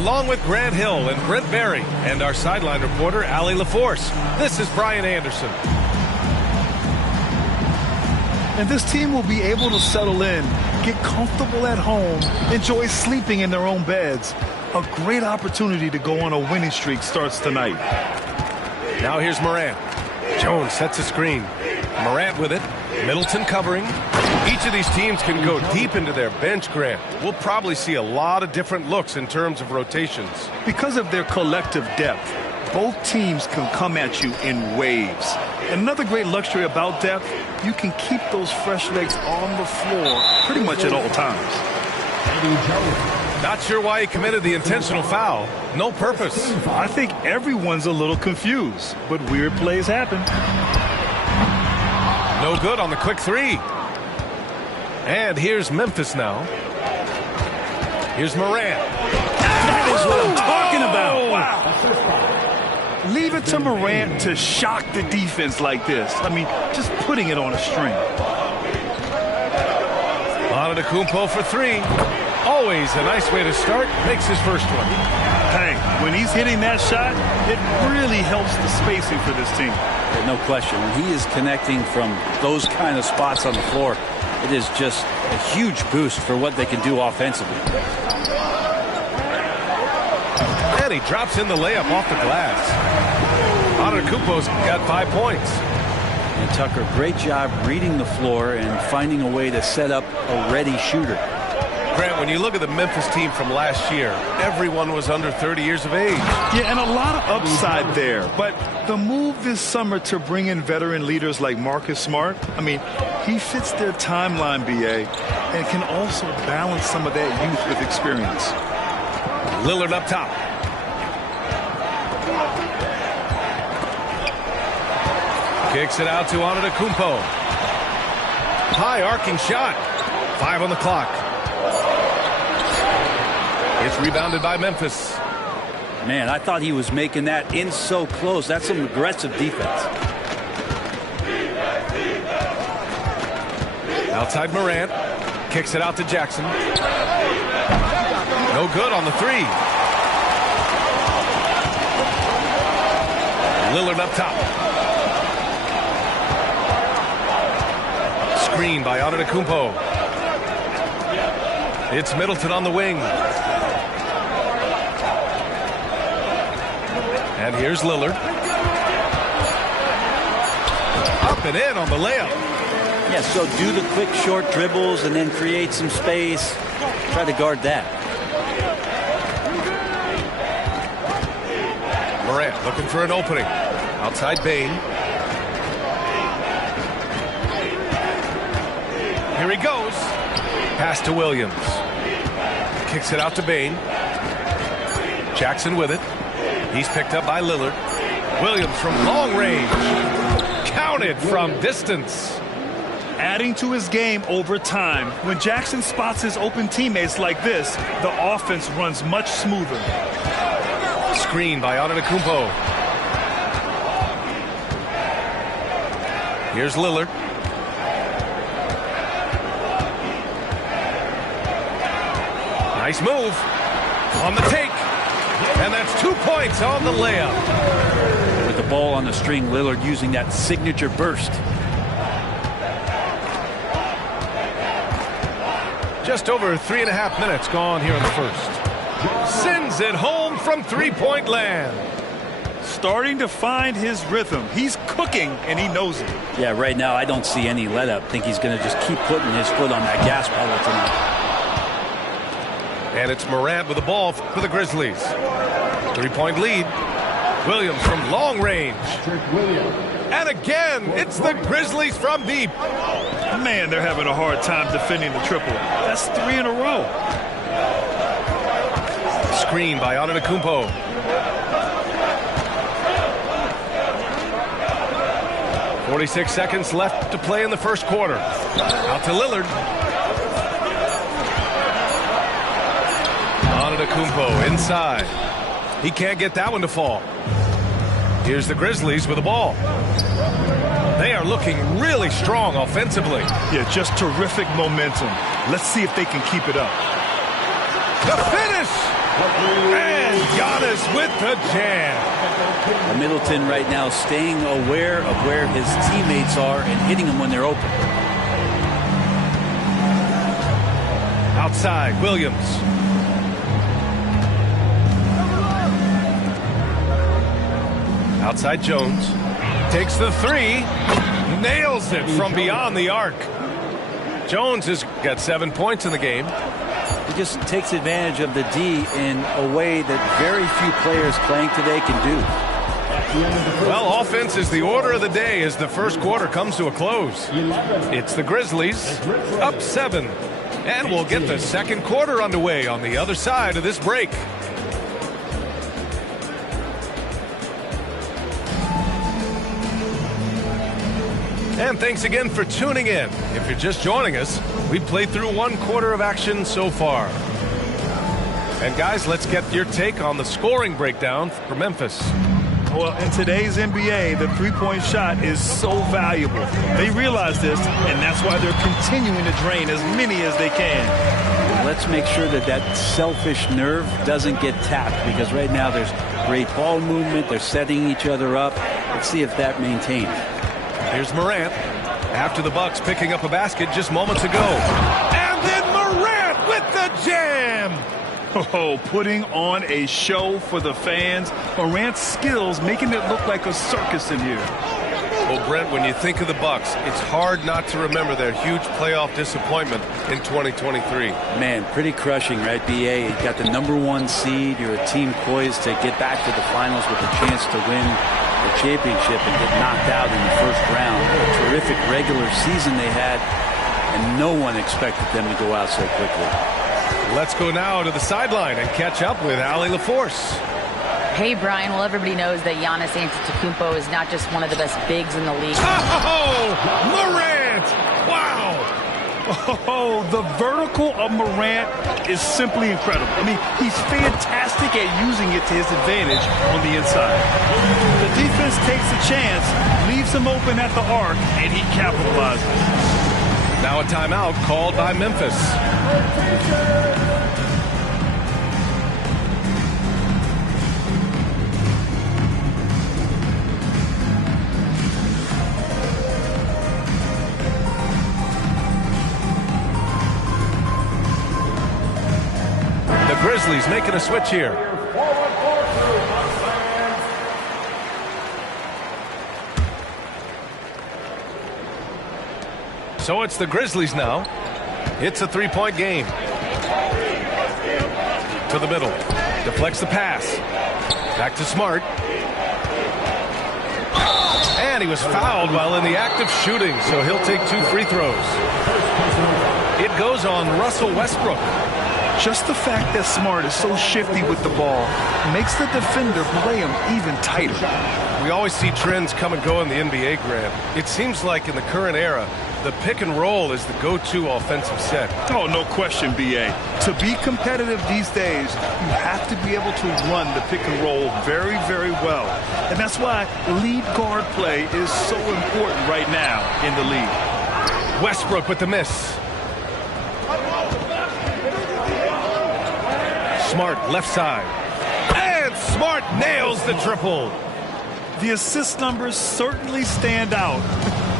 Along with Grant Hill and Brent Barry and our sideline reporter, Allie LaForce, this is Brian Anderson. And this team will be able to settle in, get comfortable at home, enjoy sleeping in their own beds. A great opportunity to go on a winning streak starts tonight. Now here's Morant. Jones sets a screen. Morant with it. Middleton covering. Each of these teams can go deep into their bench, Grant. We'll probably see a lot of different looks in terms of rotations. Because of their collective depth, both teams can come at you in waves. And another great luxury about depth, you can keep those fresh legs on the floor pretty much at all times. Not sure why he committed the intentional foul. No purpose. I think everyone's a little confused, but weird plays happen. No good on the quick three. And here's Memphis now. Here's Morant. That is what I'm talking about. Wow. Leave it to Morant to shock the defense like this. I mean, just putting it on a string. Antetokounmpo for three. Always a nice way to start. Makes his first one. Hey, when he's hitting that shot, it really helps the spacing for this team. No question. When he is connecting from those kind of spots on the floor, it is just a huge boost for what they can do offensively. And he drops in the layup off the glass. Antetokounmpo's got 5 points. And Tucker, great job reading the floor and finding a way to set up a ready shooter. Grant, when you look at the Memphis team from last year, everyone was under 30 years of age. Yeah, and a lot of upside there. But the move this summer to bring in veteran leaders like Marcus Smart, I mean, he fits their timeline, BA, and can also balance some of that youth with experience. Lillard up top. Kicks it out to Antetokounmpo. High arcing shot. 5 on the clock. It's rebounded by Memphis. Man, I thought he was making that in so close. That's some aggressive defense. Outside Morant. Kicks it out to Jackson. No good on the three. Lillard up top. Screen by Antetokounmpo. It's Middleton on the wing. And here's Lillard. Up and in on the layup. Yeah, so do the quick short dribbles and then create some space. Try to guard that. Morant looking for an opening. Outside Bane. Here he goes. Pass to Williams. Kicks it out to Bane. Jackson with it. He's picked up by Lillard. Williams from long range. Counted from distance. Adding to his game over time. When Jackson spots his open teammates like this, the offense runs much smoother. Screen by Antetokounmpo. Here's Lillard. Nice move. On the take. And that's 2 points on the layup. With the ball on the string, Lillard using that signature burst. Just over 3.5 minutes gone here in the first. Sends it home from three-point land. Starting to find his rhythm. He's cooking, and he knows it. Yeah, right now I don't see any let-up. I think he's going to just keep putting his foot on that gas pedal tonight. And it's Morant with the ball for the Grizzlies. 3-point lead. Williams from long range. And again, it's the Grizzlies from deep. Man, they're having a hard time defending the triple. That's 3 in a row. Screen by Antetokounmpo. .46 seconds left to play in the first quarter. Out to Lillard. Antetokounmpo inside. He can't get that one to fall. Here's the Grizzlies with the ball. They are looking really strong offensively. Yeah, just terrific momentum. Let's see if they can keep it up. The finish! And Giannis with the jam. Middleton right now staying aware of where his teammates are and hitting them when they're open. Outside, Williams. Outside Jones. Takes the three. Nails it from beyond the arc. Jones has got 7 points in the game. He just takes advantage of the D in a way that very few players playing today can do. Well, offense is the order of the day as the first quarter comes to a close. It's the Grizzlies up 7. And we'll get the second quarter underway on the other side of this break. And thanks again for tuning in. If you're just joining us, we've played through 1 quarter of action so far. And guys, let's get your take on the scoring breakdown for Memphis. Well, in today's NBA, the three-point shot is so valuable. They realize this, and that's why they're continuing to drain as many as they can. Let's make sure that that selfish nerve doesn't get tapped, because right now there's great ball movement. They're setting each other up. Let's see if that maintains. Here's Morant after the Bucks picking up a basket just moments ago. And then Morant with the jam. Oh, putting on a show for the fans. Morant's skills making it look like a circus in here. Well, Brent, when you think of the Bucks, it's hard not to remember their huge playoff disappointment in 2023. Man, pretty crushing, right, B.A.? You got the #1 seed. You're a team poised to get back to the finals with a chance to win the championship and get knocked out in the first round. A terrific regular season they had, and no one expected them to go out so quickly. Let's go now to the sideline and catch up with Allie LaForce. Hey, Brian. Well, everybody knows that Giannis Antetokounmpo is not just one of the best bigs in the league. Oh, Morant! Wow! Oh, the vertical of Morant is simply incredible. I mean, he's fantastic at using it to his advantage on the inside. The defense takes a chance, leaves him open at the arc, and he capitalizes. Now a timeout called by Memphis. Grizzlies making a switch here. So it's the Grizzlies now. It's a three-point game. To the middle. Deflects the pass. Back to Smart. And he was fouled while in the act of shooting, so he'll take 2 free throws. It goes on Russell Westbrook. Just the fact that Smart is so shifty with the ball makes the defender play him even tighter. We always see trends come and go in the NBA, Grant. It seems like in the current era, the pick and roll is the go-to offensive set. Oh, no question, B.A. To be competitive these days, you have to be able to run the pick and roll very, very well. And that's why lead guard play is so important right now in the league. Westbrook with the miss. Smart left side. And Smart nails the triple. The assist numbers certainly stand out.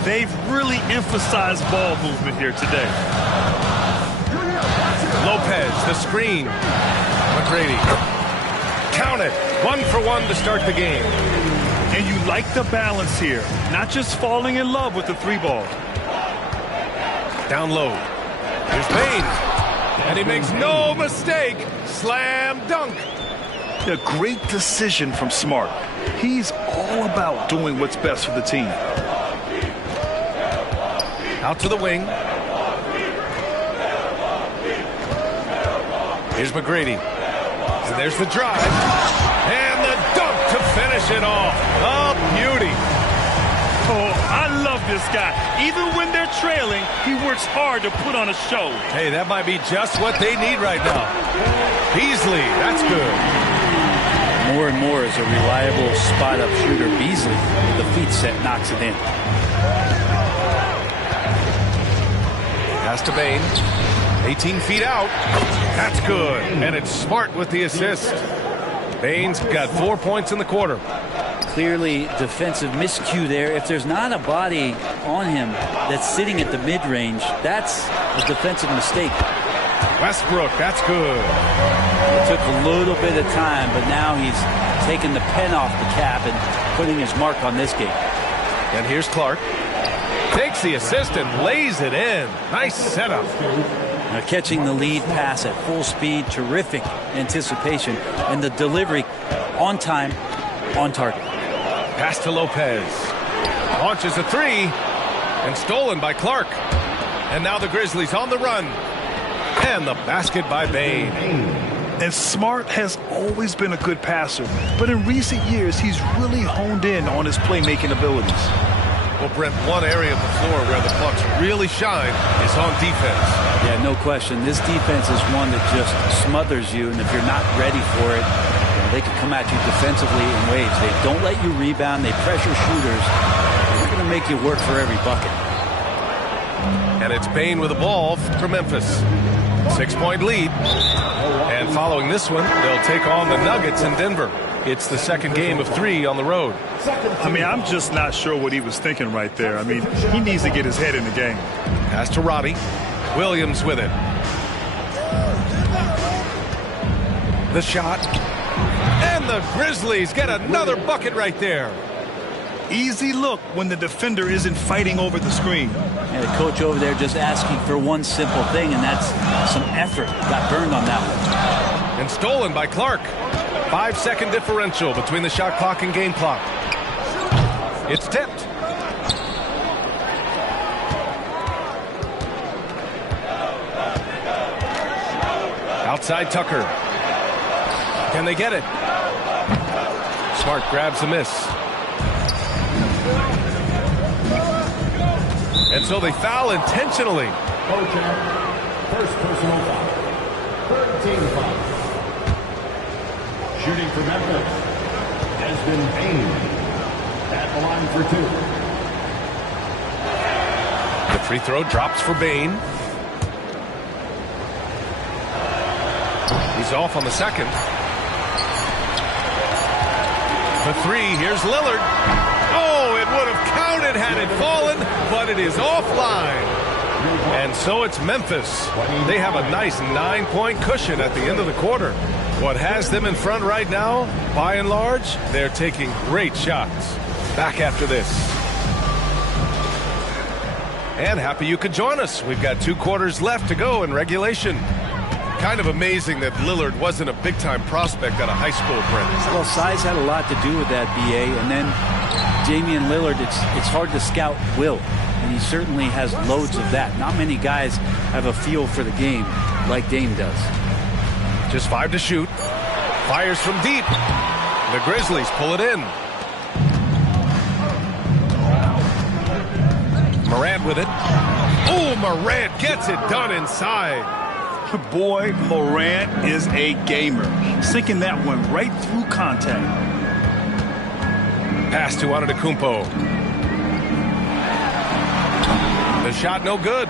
They've really emphasized ball movement here today. Lopez, the screen. McGrady. Count it. 1 for 1 to start the game. And you like the balance here. Not just falling in love with the 3-ball. Down low. Here's Payne. And he makes no mistake. Slam dunk. A great decision from Smart. He's all about doing what's best for the team. Out to the wing. Here's McGrady. So there's the drive. And the dunk to finish it off. A beauty. Oh, I love this guy. Even when they're trailing, he works hard to put on a show. Hey, that might be just what they need right now. Beasley, that's good. More and more as a reliable spot-up shooter. Beasley, the feet set, knocks it in. Pass to Bane. 18 feet out. That's good. And it's Smart with the assist. Bane's got 4 points in the quarter. Clearly defensive miscue there. If there's not a body on him that's sitting at the mid-range, that's a defensive mistake. Westbrook, that's good. It took a little bit of time, but now he's taking the pen off the cap and putting his mark on this game. And here's Clark. Takes the assist and lays it in. Nice setup. Now catching the lead pass at full speed, terrific anticipation, and the delivery on time, on target. Pass to Lopez. Launches a 3 and stolen by Clark. And now the Grizzlies on the run. And the basket by Bane. And Smart has always been a good passer, but in recent years, he's really honed in on his playmaking abilities. Well, Brent, one area of the floor where the Bucks really shine is on defense. Yeah, no question. This defense is one that just smothers you, and if you're not ready for it, they can come at you defensively in waves. They don't let you rebound. They pressure shooters. They're going to make you work for every bucket. And it's Bane with the ball for Memphis. 6-point lead. And following this one, they'll take on the Nuggets in Denver. It's the second game of 3 on the road. I mean, I'm just not sure what he was thinking right there. I mean, he needs to get his head in the game. Pass to Roddy. Williams with it. The shot. And the Grizzlies get another bucket right there. Easy look when the defender isn't fighting over the screen. And the coach over there just asking for one simple thing, and that's some effort. Got burned on that one. And stolen by Clark. 5-second differential between the shot clock and game clock. It's tipped. Outside Tucker. Can they get it? Smart grabs the miss. And so they foul intentionally. First personal foul. Third team foul. Shooting for Memphis has been Bane at the line for 2. The free throw drops for Bane. He's off on the second. The three, here's Lillard. Oh, it would have counted had it fallen, but it is offline. And so it's Memphis. They have a nice 9-point cushion at the end of the quarter. What has them in front right now, by and large, they're taking great shots. Back after this. And happy you could join us. We've got 2 quarters left to go in regulation. Kind of amazing that Lillard wasn't a big-time prospect out of high school, Brent. Well, size had a lot to do with that, B.A. And then Damian Lillard, it's hard to scout will. And he certainly has loads of that. Not many guys have a feel for the game like Dame does. Just 5 to shoot. Fires from deep. The Grizzlies pull it in. Morant with it. Oh, Morant gets it done inside. Boy, Morant is a gamer. Sinking that one right through contact. Pass to Antetokounmpo. The shot no good.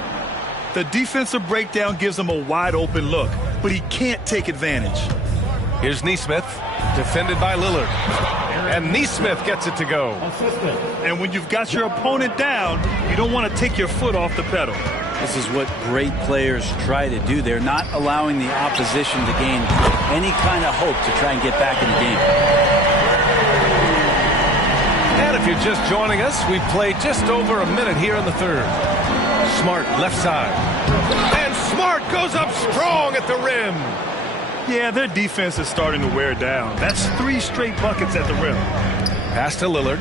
The defensive breakdown gives him a wide open look, but he can't take advantage. Here's Nesmith, defended by Lillard. And Nesmith gets it to go. And when you've got your opponent down, you don't want to take your foot off the pedal. This is what great players try to do. They're not allowing the opposition to gain any kind of hope to try and get back in the game. And if you're just joining us, we've played just over a minute here in the third. Smart left side. And Smart goes up strong at the rim. Yeah, their defense is starting to wear down. That's 3 straight buckets at the rim. Pass to Lillard.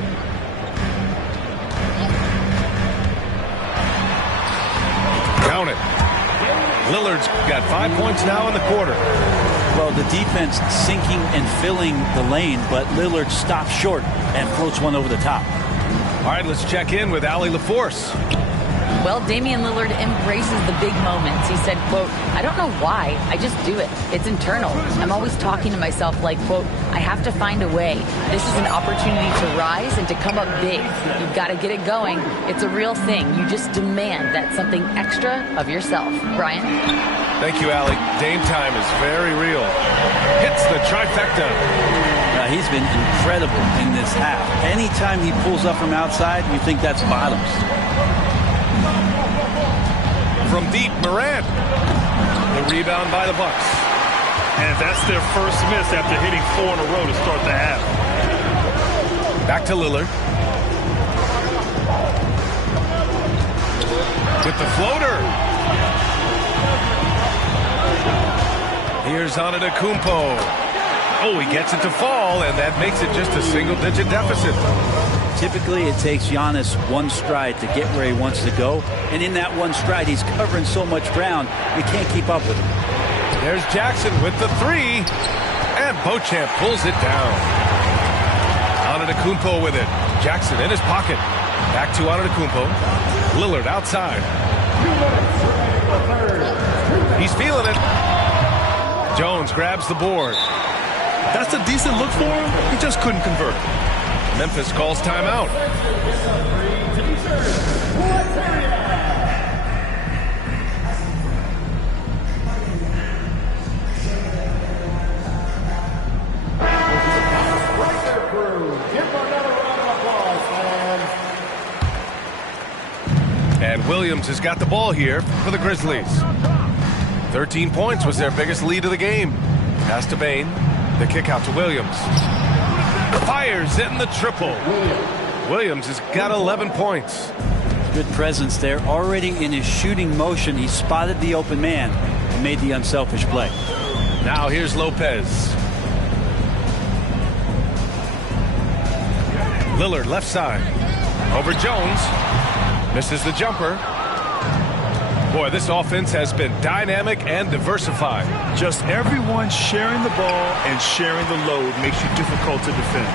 Count it. Lillard's got 5 points now in the quarter. Well, the defense sinking and filling the lane, but Lillard stops short and floats one over the top. All right, let's check in with Allie LaForce. Well, Damian Lillard embraces the big moments. He said, quote, "I don't know why, I just do it. It's internal. I'm always talking to myself like, quote, I have to find a way. This is an opportunity to rise and to come up big. You've got to get it going. It's a real thing. You just demand that something extra of yourself." Brian? Thank you, Allie. Dame time is very real. Hits the trifecta. He's been incredible in this half. Anytime he pulls up from outside, you think that's bottoms. From deep, Morant. The rebound by the Bucks. And that's their first miss after hitting 4 in a row to start the half. Back to Lillard. With the floater. Here's Antetokounmpo. Oh, he gets it to fall, and that makes it just a single-digit deficit. Typically, it takes Giannis one stride to get where he wants to go. And in that one stride, he's covering so much ground, you can't keep up with him. There's Jackson with the 3. And Beauchamp pulls it down. Antetokounmpo with it. Jackson in his pocket. Back to Antetokounmpo. Lillard outside. He's feeling it. Jones grabs the board. That's a decent look for him. He just couldn't convert. Memphis calls timeout. And Williams has got the ball here for the Grizzlies. 13 points was their biggest lead of the game. Pass to Bane. The kick out to Williams. Fires in the triple. Williams has got 11 points. Good presence there. Already in his shooting motion, he spotted the open man and made the unselfish play. Now here's Lopez. Lillard left side. Over Jones. Misses the jumper. Boy, this offense has been dynamic and diversified. Just everyone sharing the ball and sharing the load makes you difficult to defend.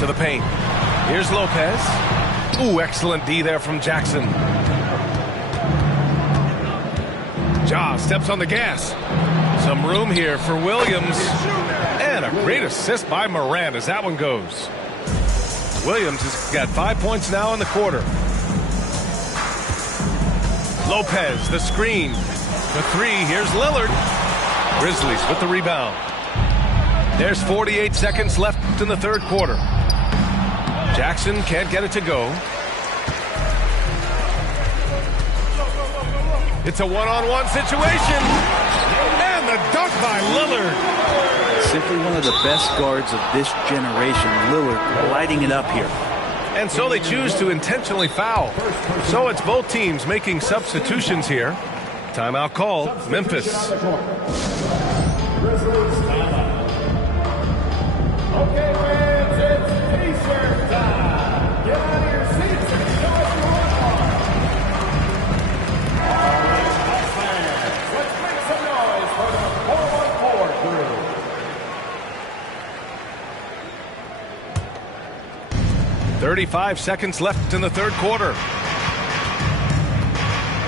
To the paint. Here's Lopez. Ooh, excellent D there from Jackson. Ja steps on the gas. Some room here for Williams. And a great assist by Morant as that one goes. Williams has got 5 points now in the quarter. Lopez, the screen. The three, here's Lillard. Grizzlies with the rebound. There's 48 seconds left in the third quarter. Jackson can't get it to go. It's a one-on-one situation. And the dunk by Lillard. Simply one of the best guards of this generation. Lillard lighting it up here. And so they choose to intentionally foul. So it's both teams making substitutions here. Timeout called. Memphis. Okay, fans, it's T-shirt time. Get out of your seats and show us your uniform. All right, fans, let's make some noise for the 414 crew. 35 seconds left in the third quarter.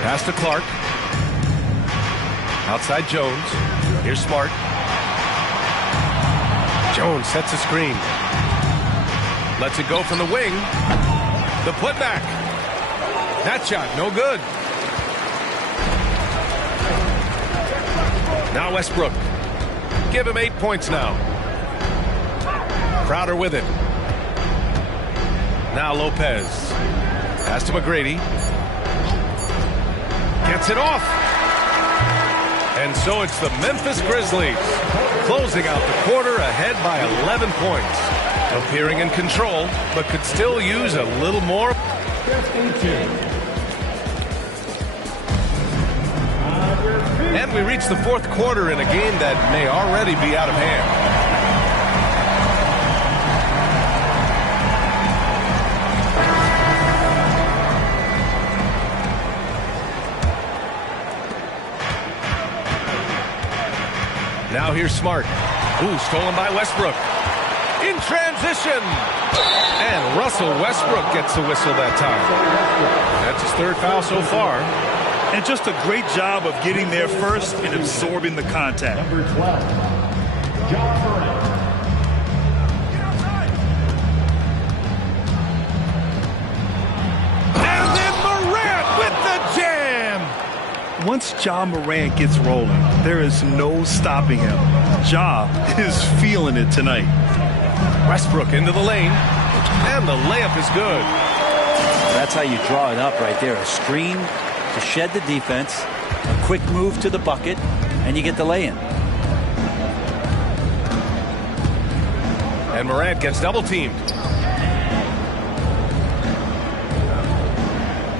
Pass to Clark. Outside Jones. Here's Smart. Jones sets a screen. Lets it go from the wing. The putback. That shot, no good. Now Westbrook. Give him 8 points now. Crowder with it. Now Lopez. Pass to McGrady. Gets it off. And so it's the Memphis Grizzlies closing out the quarter ahead by 11 points. Appearing in control, but could still use a little more. And we reach the fourth quarter in a game that may already be out of hand. Now here's Smart. Ooh, stolen by Westbrook. In transition. And Russell Westbrook gets the whistle that time. That's his third foul so far. And just a great job of getting there first and absorbing the contact. Number 12, Ja Morant. And then Morant with the jam. Once Ja Morant gets rolling, there is no stopping him. Ja is feeling it tonight. Westbrook into the lane, and the layup is good. That's how you draw it up right there. A screen to shed the defense, a quick move to the bucket, and you get the lay-in. And Morant gets double-teamed.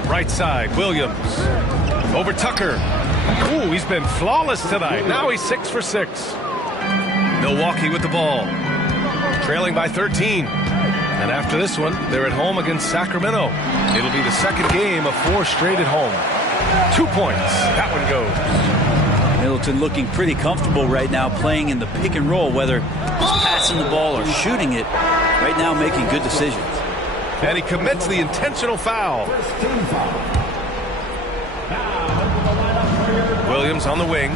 Right side, Williams. Over Tucker. Ooh, he's been flawless tonight. Now he's 6 for 6. Milwaukee with the ball. Trailing by 13. And after this one, they're at home against Sacramento. It'll be the second game of 4 straight at home. 2 points. That one goes. Middleton looking pretty comfortable right now playing in the pick and roll, whether he's passing the ball or shooting it. Right now making good decisions. And he commits the intentional foul. Williams on the wing.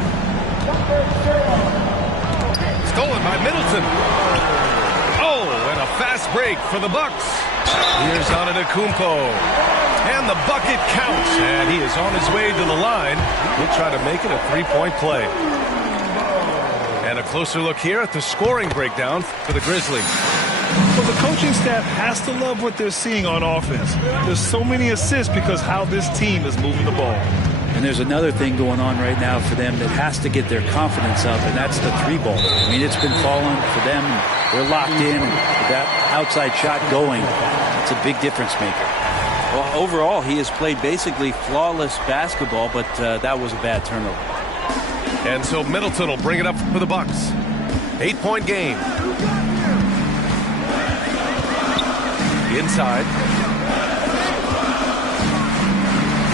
Stolen by Middleton. Oh, and a fast break for the Bucks. Here's Antetokounmpo. And the bucket counts. And he is on his way to the line. He'll try to make it a 3-point play. And a closer look here at the scoring breakdown for the Grizzlies. Well, the coaching staff has to love what they're seeing on offense. There's so many assists because how this team is moving the ball. And there's another thing going on right now for them that has to get their confidence up, and that's the 3-ball. I mean, it's been falling for them. They're locked in, and with that outside shot going, it's a big difference maker. Well, overall, he has played basically flawless basketball, but that was a bad turnover. And so Middleton will bring it up for the Bucks. 8-point game. Inside.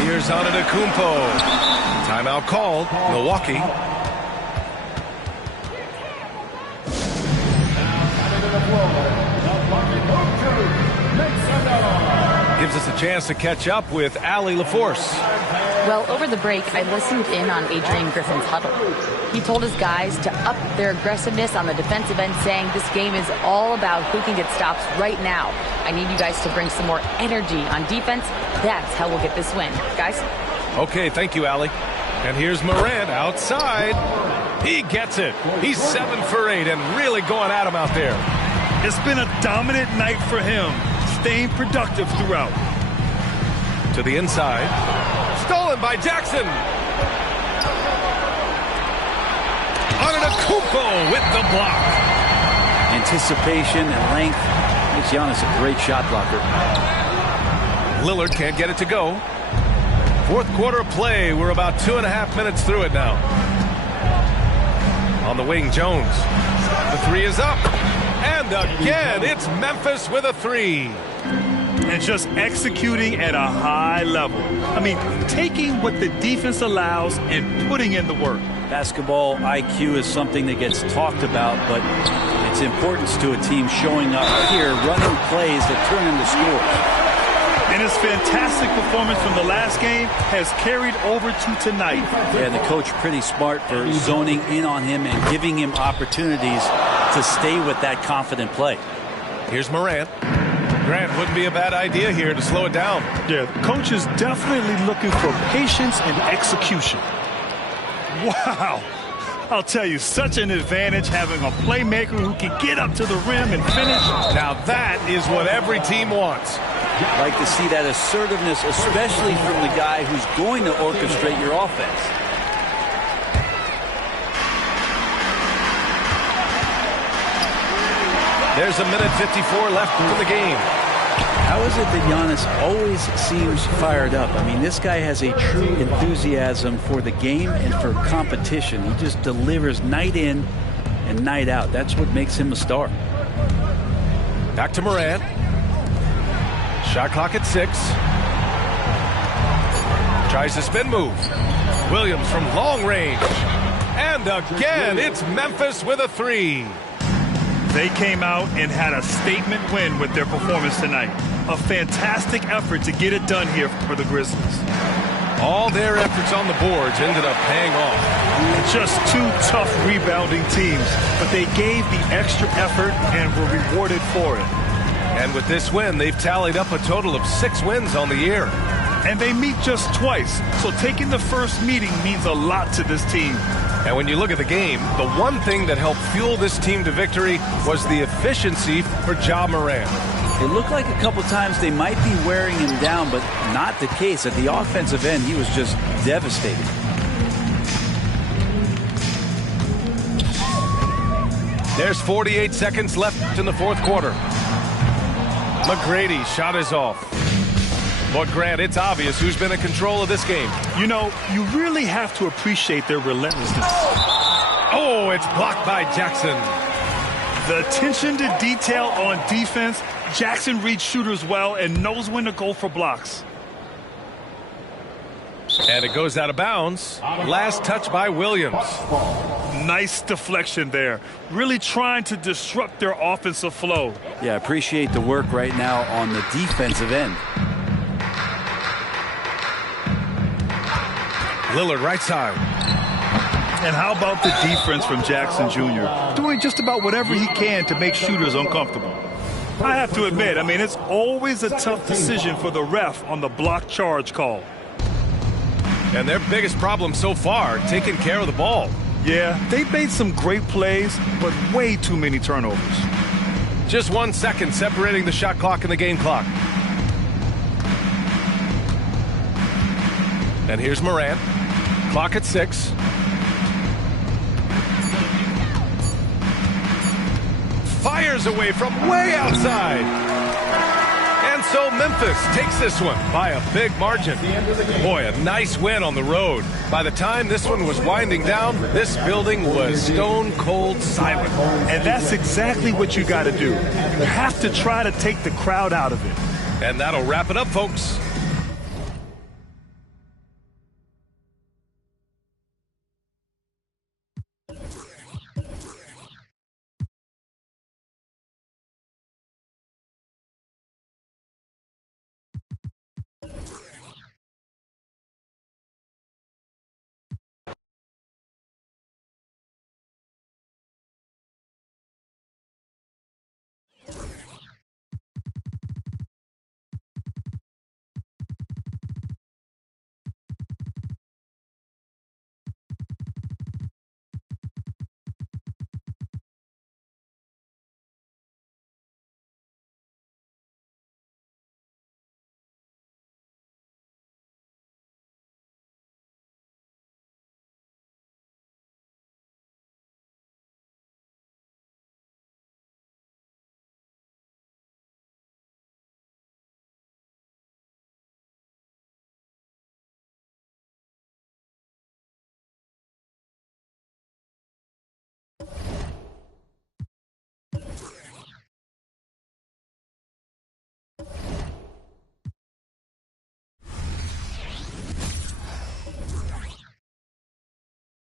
Here's Antetokounmpo. Timeout called. Milwaukee. Gives us a chance to catch up with Allie LaForce. Well, over the break, I listened in on Adrian Griffin's huddle. He told his guys to up their aggressiveness on the defensive end, saying this game is all about who can get stops right now. I need you guys to bring some more energy on defense. That's how we'll get this win. Guys? Okay, thank you, Allie. And here's Morant outside. He gets it. He's 7 for 8 and really going at him out there. It's been a dominant night for him, staying productive throughout. To the inside. Stolen by Jackson. Antetokounmpo with the block. Anticipation and length makes Giannis a great shot blocker. Lillard can't get it to go. Fourth quarter of play. We're about 2.5 minutes through it now. On the wing, Jones. The three is up. And again, it's Memphis with a three. And just executing at a high level. I mean, taking what the defense allows and putting in the work. Basketball IQ is something that gets talked about, but its importance to a team showing up here, running plays that turn into scores. And his fantastic performance from the last game has carried over to tonight. Yeah, the coach pretty smart for zoning in on him and giving him opportunities to stay with that confident play. Here's Morant. Grant wouldn't be a bad idea here to slow it down. Yeah, the coach is definitely looking for patience and execution. Wow. I'll tell you, such an advantage having a playmaker who can get up to the rim and finish. Now that is what every team wants. Like to see that assertiveness, especially from the guy who's going to orchestrate your offense. There's a minute 54 left in the game. How is it that Giannis always seems fired up? I mean, this guy has a true enthusiasm for the game and for competition. He just delivers night in and night out. That's what makes him a star. Back to Morant. Shot clock at 6. Tries to spin move. Williams from long range. And again, it's Memphis with a three. They came out and had a statement win with their performance tonight. A fantastic effort to get it done here for the Grizzlies. All their efforts on the boards ended up paying off. Just two tough rebounding teams, but they gave the extra effort and were rewarded for it. And with this win, they've tallied up a total of 6 wins on the year. And they meet just twice, so taking the first meeting means a lot to this team. And when you look at the game, the one thing that helped fuel this team to victory was the efficiency for Ja Morant. It looked like a couple times they might be wearing him down, but not the case. At the offensive end, he was just devastating. There's 48 seconds left in the fourth quarter. McGrady shot is off. But Grant, it's obvious who's been in control of this game. You know, you really have to appreciate their relentlessness. Oh, it's blocked by Jackson. The attention to detail on defense. Jackson reads shooters well and knows when to go for blocks. And it goes out of bounds. Last touch by Williams. Nice deflection there. Really trying to disrupt their offensive flow. Yeah, appreciate the work right now on the defensive end. Lillard right side. And how about the defense from Jackson Jr.? Doing just about whatever he can to make shooters uncomfortable. I have to admit, I mean, it's always a tough decision for the ref on the block charge call. And their biggest problem so far, taking care of the ball. Yeah, they've made some great plays, but way too many turnovers. Just 1 second separating the shot clock and the game clock. And here's Morant. Clock at 6. Fires away from way outside. And so Memphis takes this one by a big margin. Boy, a nice win on the road. By the time this one was winding down, this building was stone cold silent. And that's exactly what you got to do. You have to try to take the crowd out of it. And that'll wrap it up, folks.